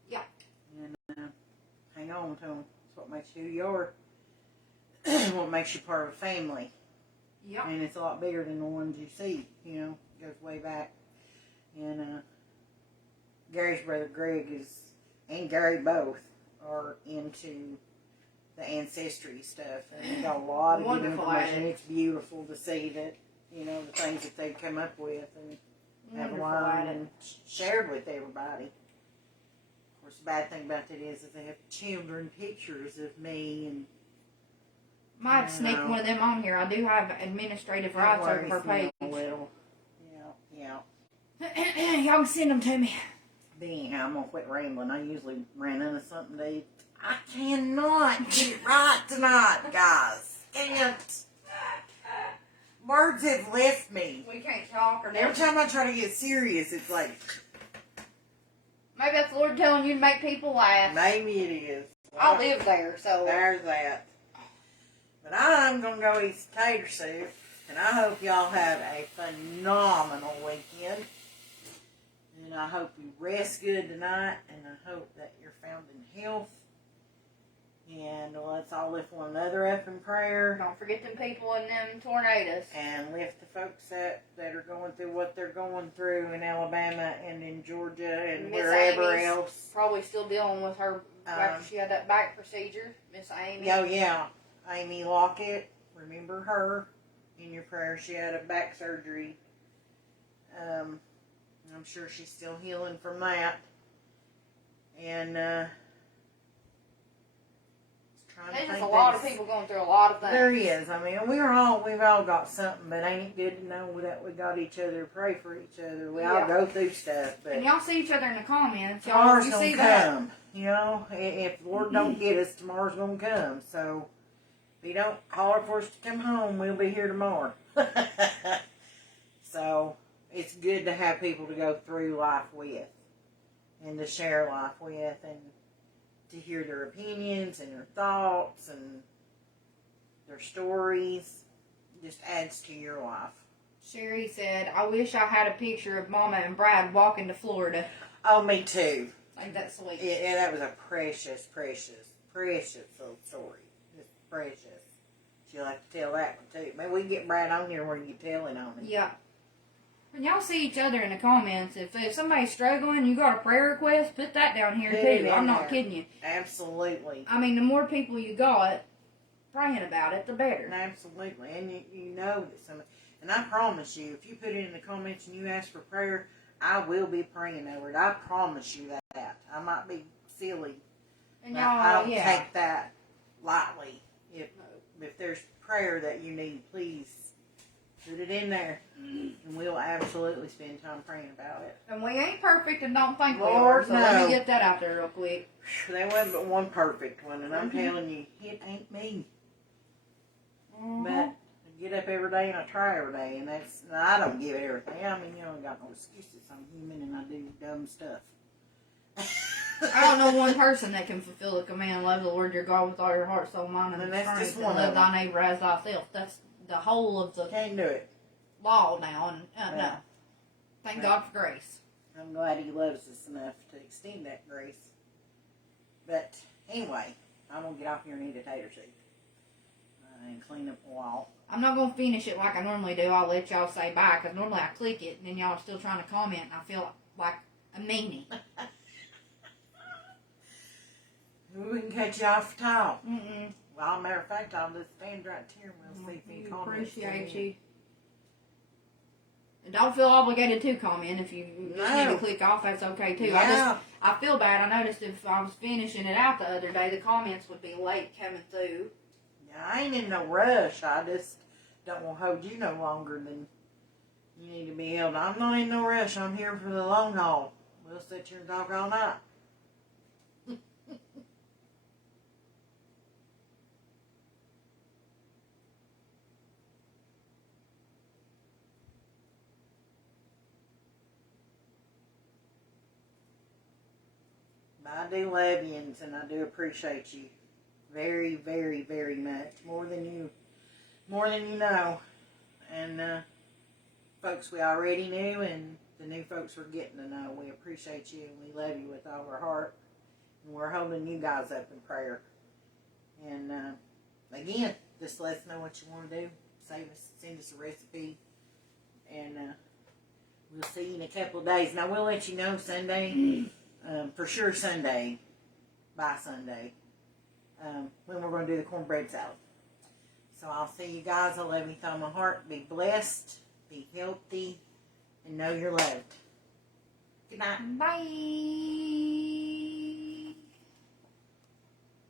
Yeah. And hang on to them. That's what makes you who you are. What makes you part of a family. Yep. And it's a lot bigger than the ones you see. It goes way back. And Gary's brother Greg and Gary both are into the ancestry stuff, and they got a lot of good Wonderful information. at it. It's beautiful to see that the things that they've come up with and have Wonderful learned at it. and shared with everybody. Of course, the bad thing about that is they have children pictures of me and. Might sneak one of them on here. I do have administrative rights over her page. A little. Yeah. Y'all can send them to me. But anyhow, I'm gonna quit rambling. I usually ran into something to eat. I cannot get it right tonight, guys. Can't. Words have left me. We can't talk or And every nothing. time I try to get serious, it's like, Maybe that's the Lord telling you to make people laugh. maybe it is. I live there, so. There's that. But I'm gonna go eat some tater soup, and I hope y'all have a phenomenal weekend. And I hope you rest good tonight, and I hope that you're found in health. And let's all lift one another up in prayer. Don't forget them people in them tornadoes. And lift the folks up that are going through what they're going through in Alabama and in Georgia and Miss wherever Amy's else. Probably still dealing with her after she had that back procedure. Miss Amy. Oh, yeah. Amy Lockett. Remember her in your prayer. She had a back surgery. I'm sure she's still healing from that. And, There's just a lot of people going through a lot of things. There is. I mean, we've all got something, but ain't it good to know that we got each other to pray for each other? We all y'all go through stuff, but And y'all see each other in the comments. Y'all, tomorrow's you gonna see that. come. You know, if the Lord don't get us, tomorrow's gonna come. So if He don't holler for us to come home, we'll be here tomorrow. So it's good to have people to go through life with, and to share life with, and to hear their opinions and their thoughts and their stories. Just adds to your life. Sherry said, I wish I had a picture of Mama and Brad walking to Florida. Oh, me too. Like, that's sweet. Yeah, that was a precious little story. Just precious. She'll have to tell that one too. Maybe we can get Brad on here where you tell it on it. Yeah. When y'all see each other in the comments, if somebody's struggling, you got a prayer request, put that down here Put it too. in I'm not there. kidding you. Absolutely. I mean, the more people you got praying about it, the better. Absolutely. And you know that some. And I promise you, if you put it in the comments and you ask for prayer, I will be praying over it. I promise you that. I might be silly. And but y'all, I don't yeah. take that lightly. If there's prayer that you need, please put it in there. And we'll absolutely spend time praying about it. And we ain't perfect and don't think we Lord, are, so let no. me get that out there real quick. There wasn't but one perfect one, and I'm telling you, it ain't me. Mm-hmm. But I get up every day and I try every day, and I don't give it everything. I mean, you don't got no excuses. I'm human and I do dumb stuff. I don't know one person that can fulfill the command, love the Lord your God with all your heart, soul, mind, and And that's strength, just and one love of thy neighbor as thyself. That's the whole of the Can't do it. law now, and no. Yeah. Thank Yeah. God for grace. I'm glad He loves us enough to extend that grace. But anyway, I'm gonna get off here and eat a tater soup and clean up the wall. I'm not going to finish it like I normally do. I'll let y'all say bye, because normally I click it, and then y'all are still trying to comment, and I feel like a meanie. We can cut you off for talk. Mm-mm. Well, matter of fact, I'll just stand right here and we'll see if We he comments. appreciate you. And don't feel obligated to comment. If you just need to click off, that's okay too. Yeah. I feel bad. I noticed if I was finishing it out the other day, the comments would be late coming through. I ain't in no rush. I just don't want to hold you no longer than you need to be held. I'm not in no rush. I'm here for the long haul. We'll sit here and talk all night. But I do love you, and I do appreciate you very, very, very much. More than you know. And folks we already knew, and the new folks we're getting to know. We appreciate you, and we love you with all our heart. And we're holding you guys up in prayer. And again, just let us know what you want to do. Send us a recipe, and we'll see you in a couple of days. Now we'll let you know Sunday, for sure Sunday, by Sunday, when we're going to do the cornbread salad. So I'll see you guys. I love you with all my heart. Be blessed, be healthy, and know you're loved. Good night. Bye.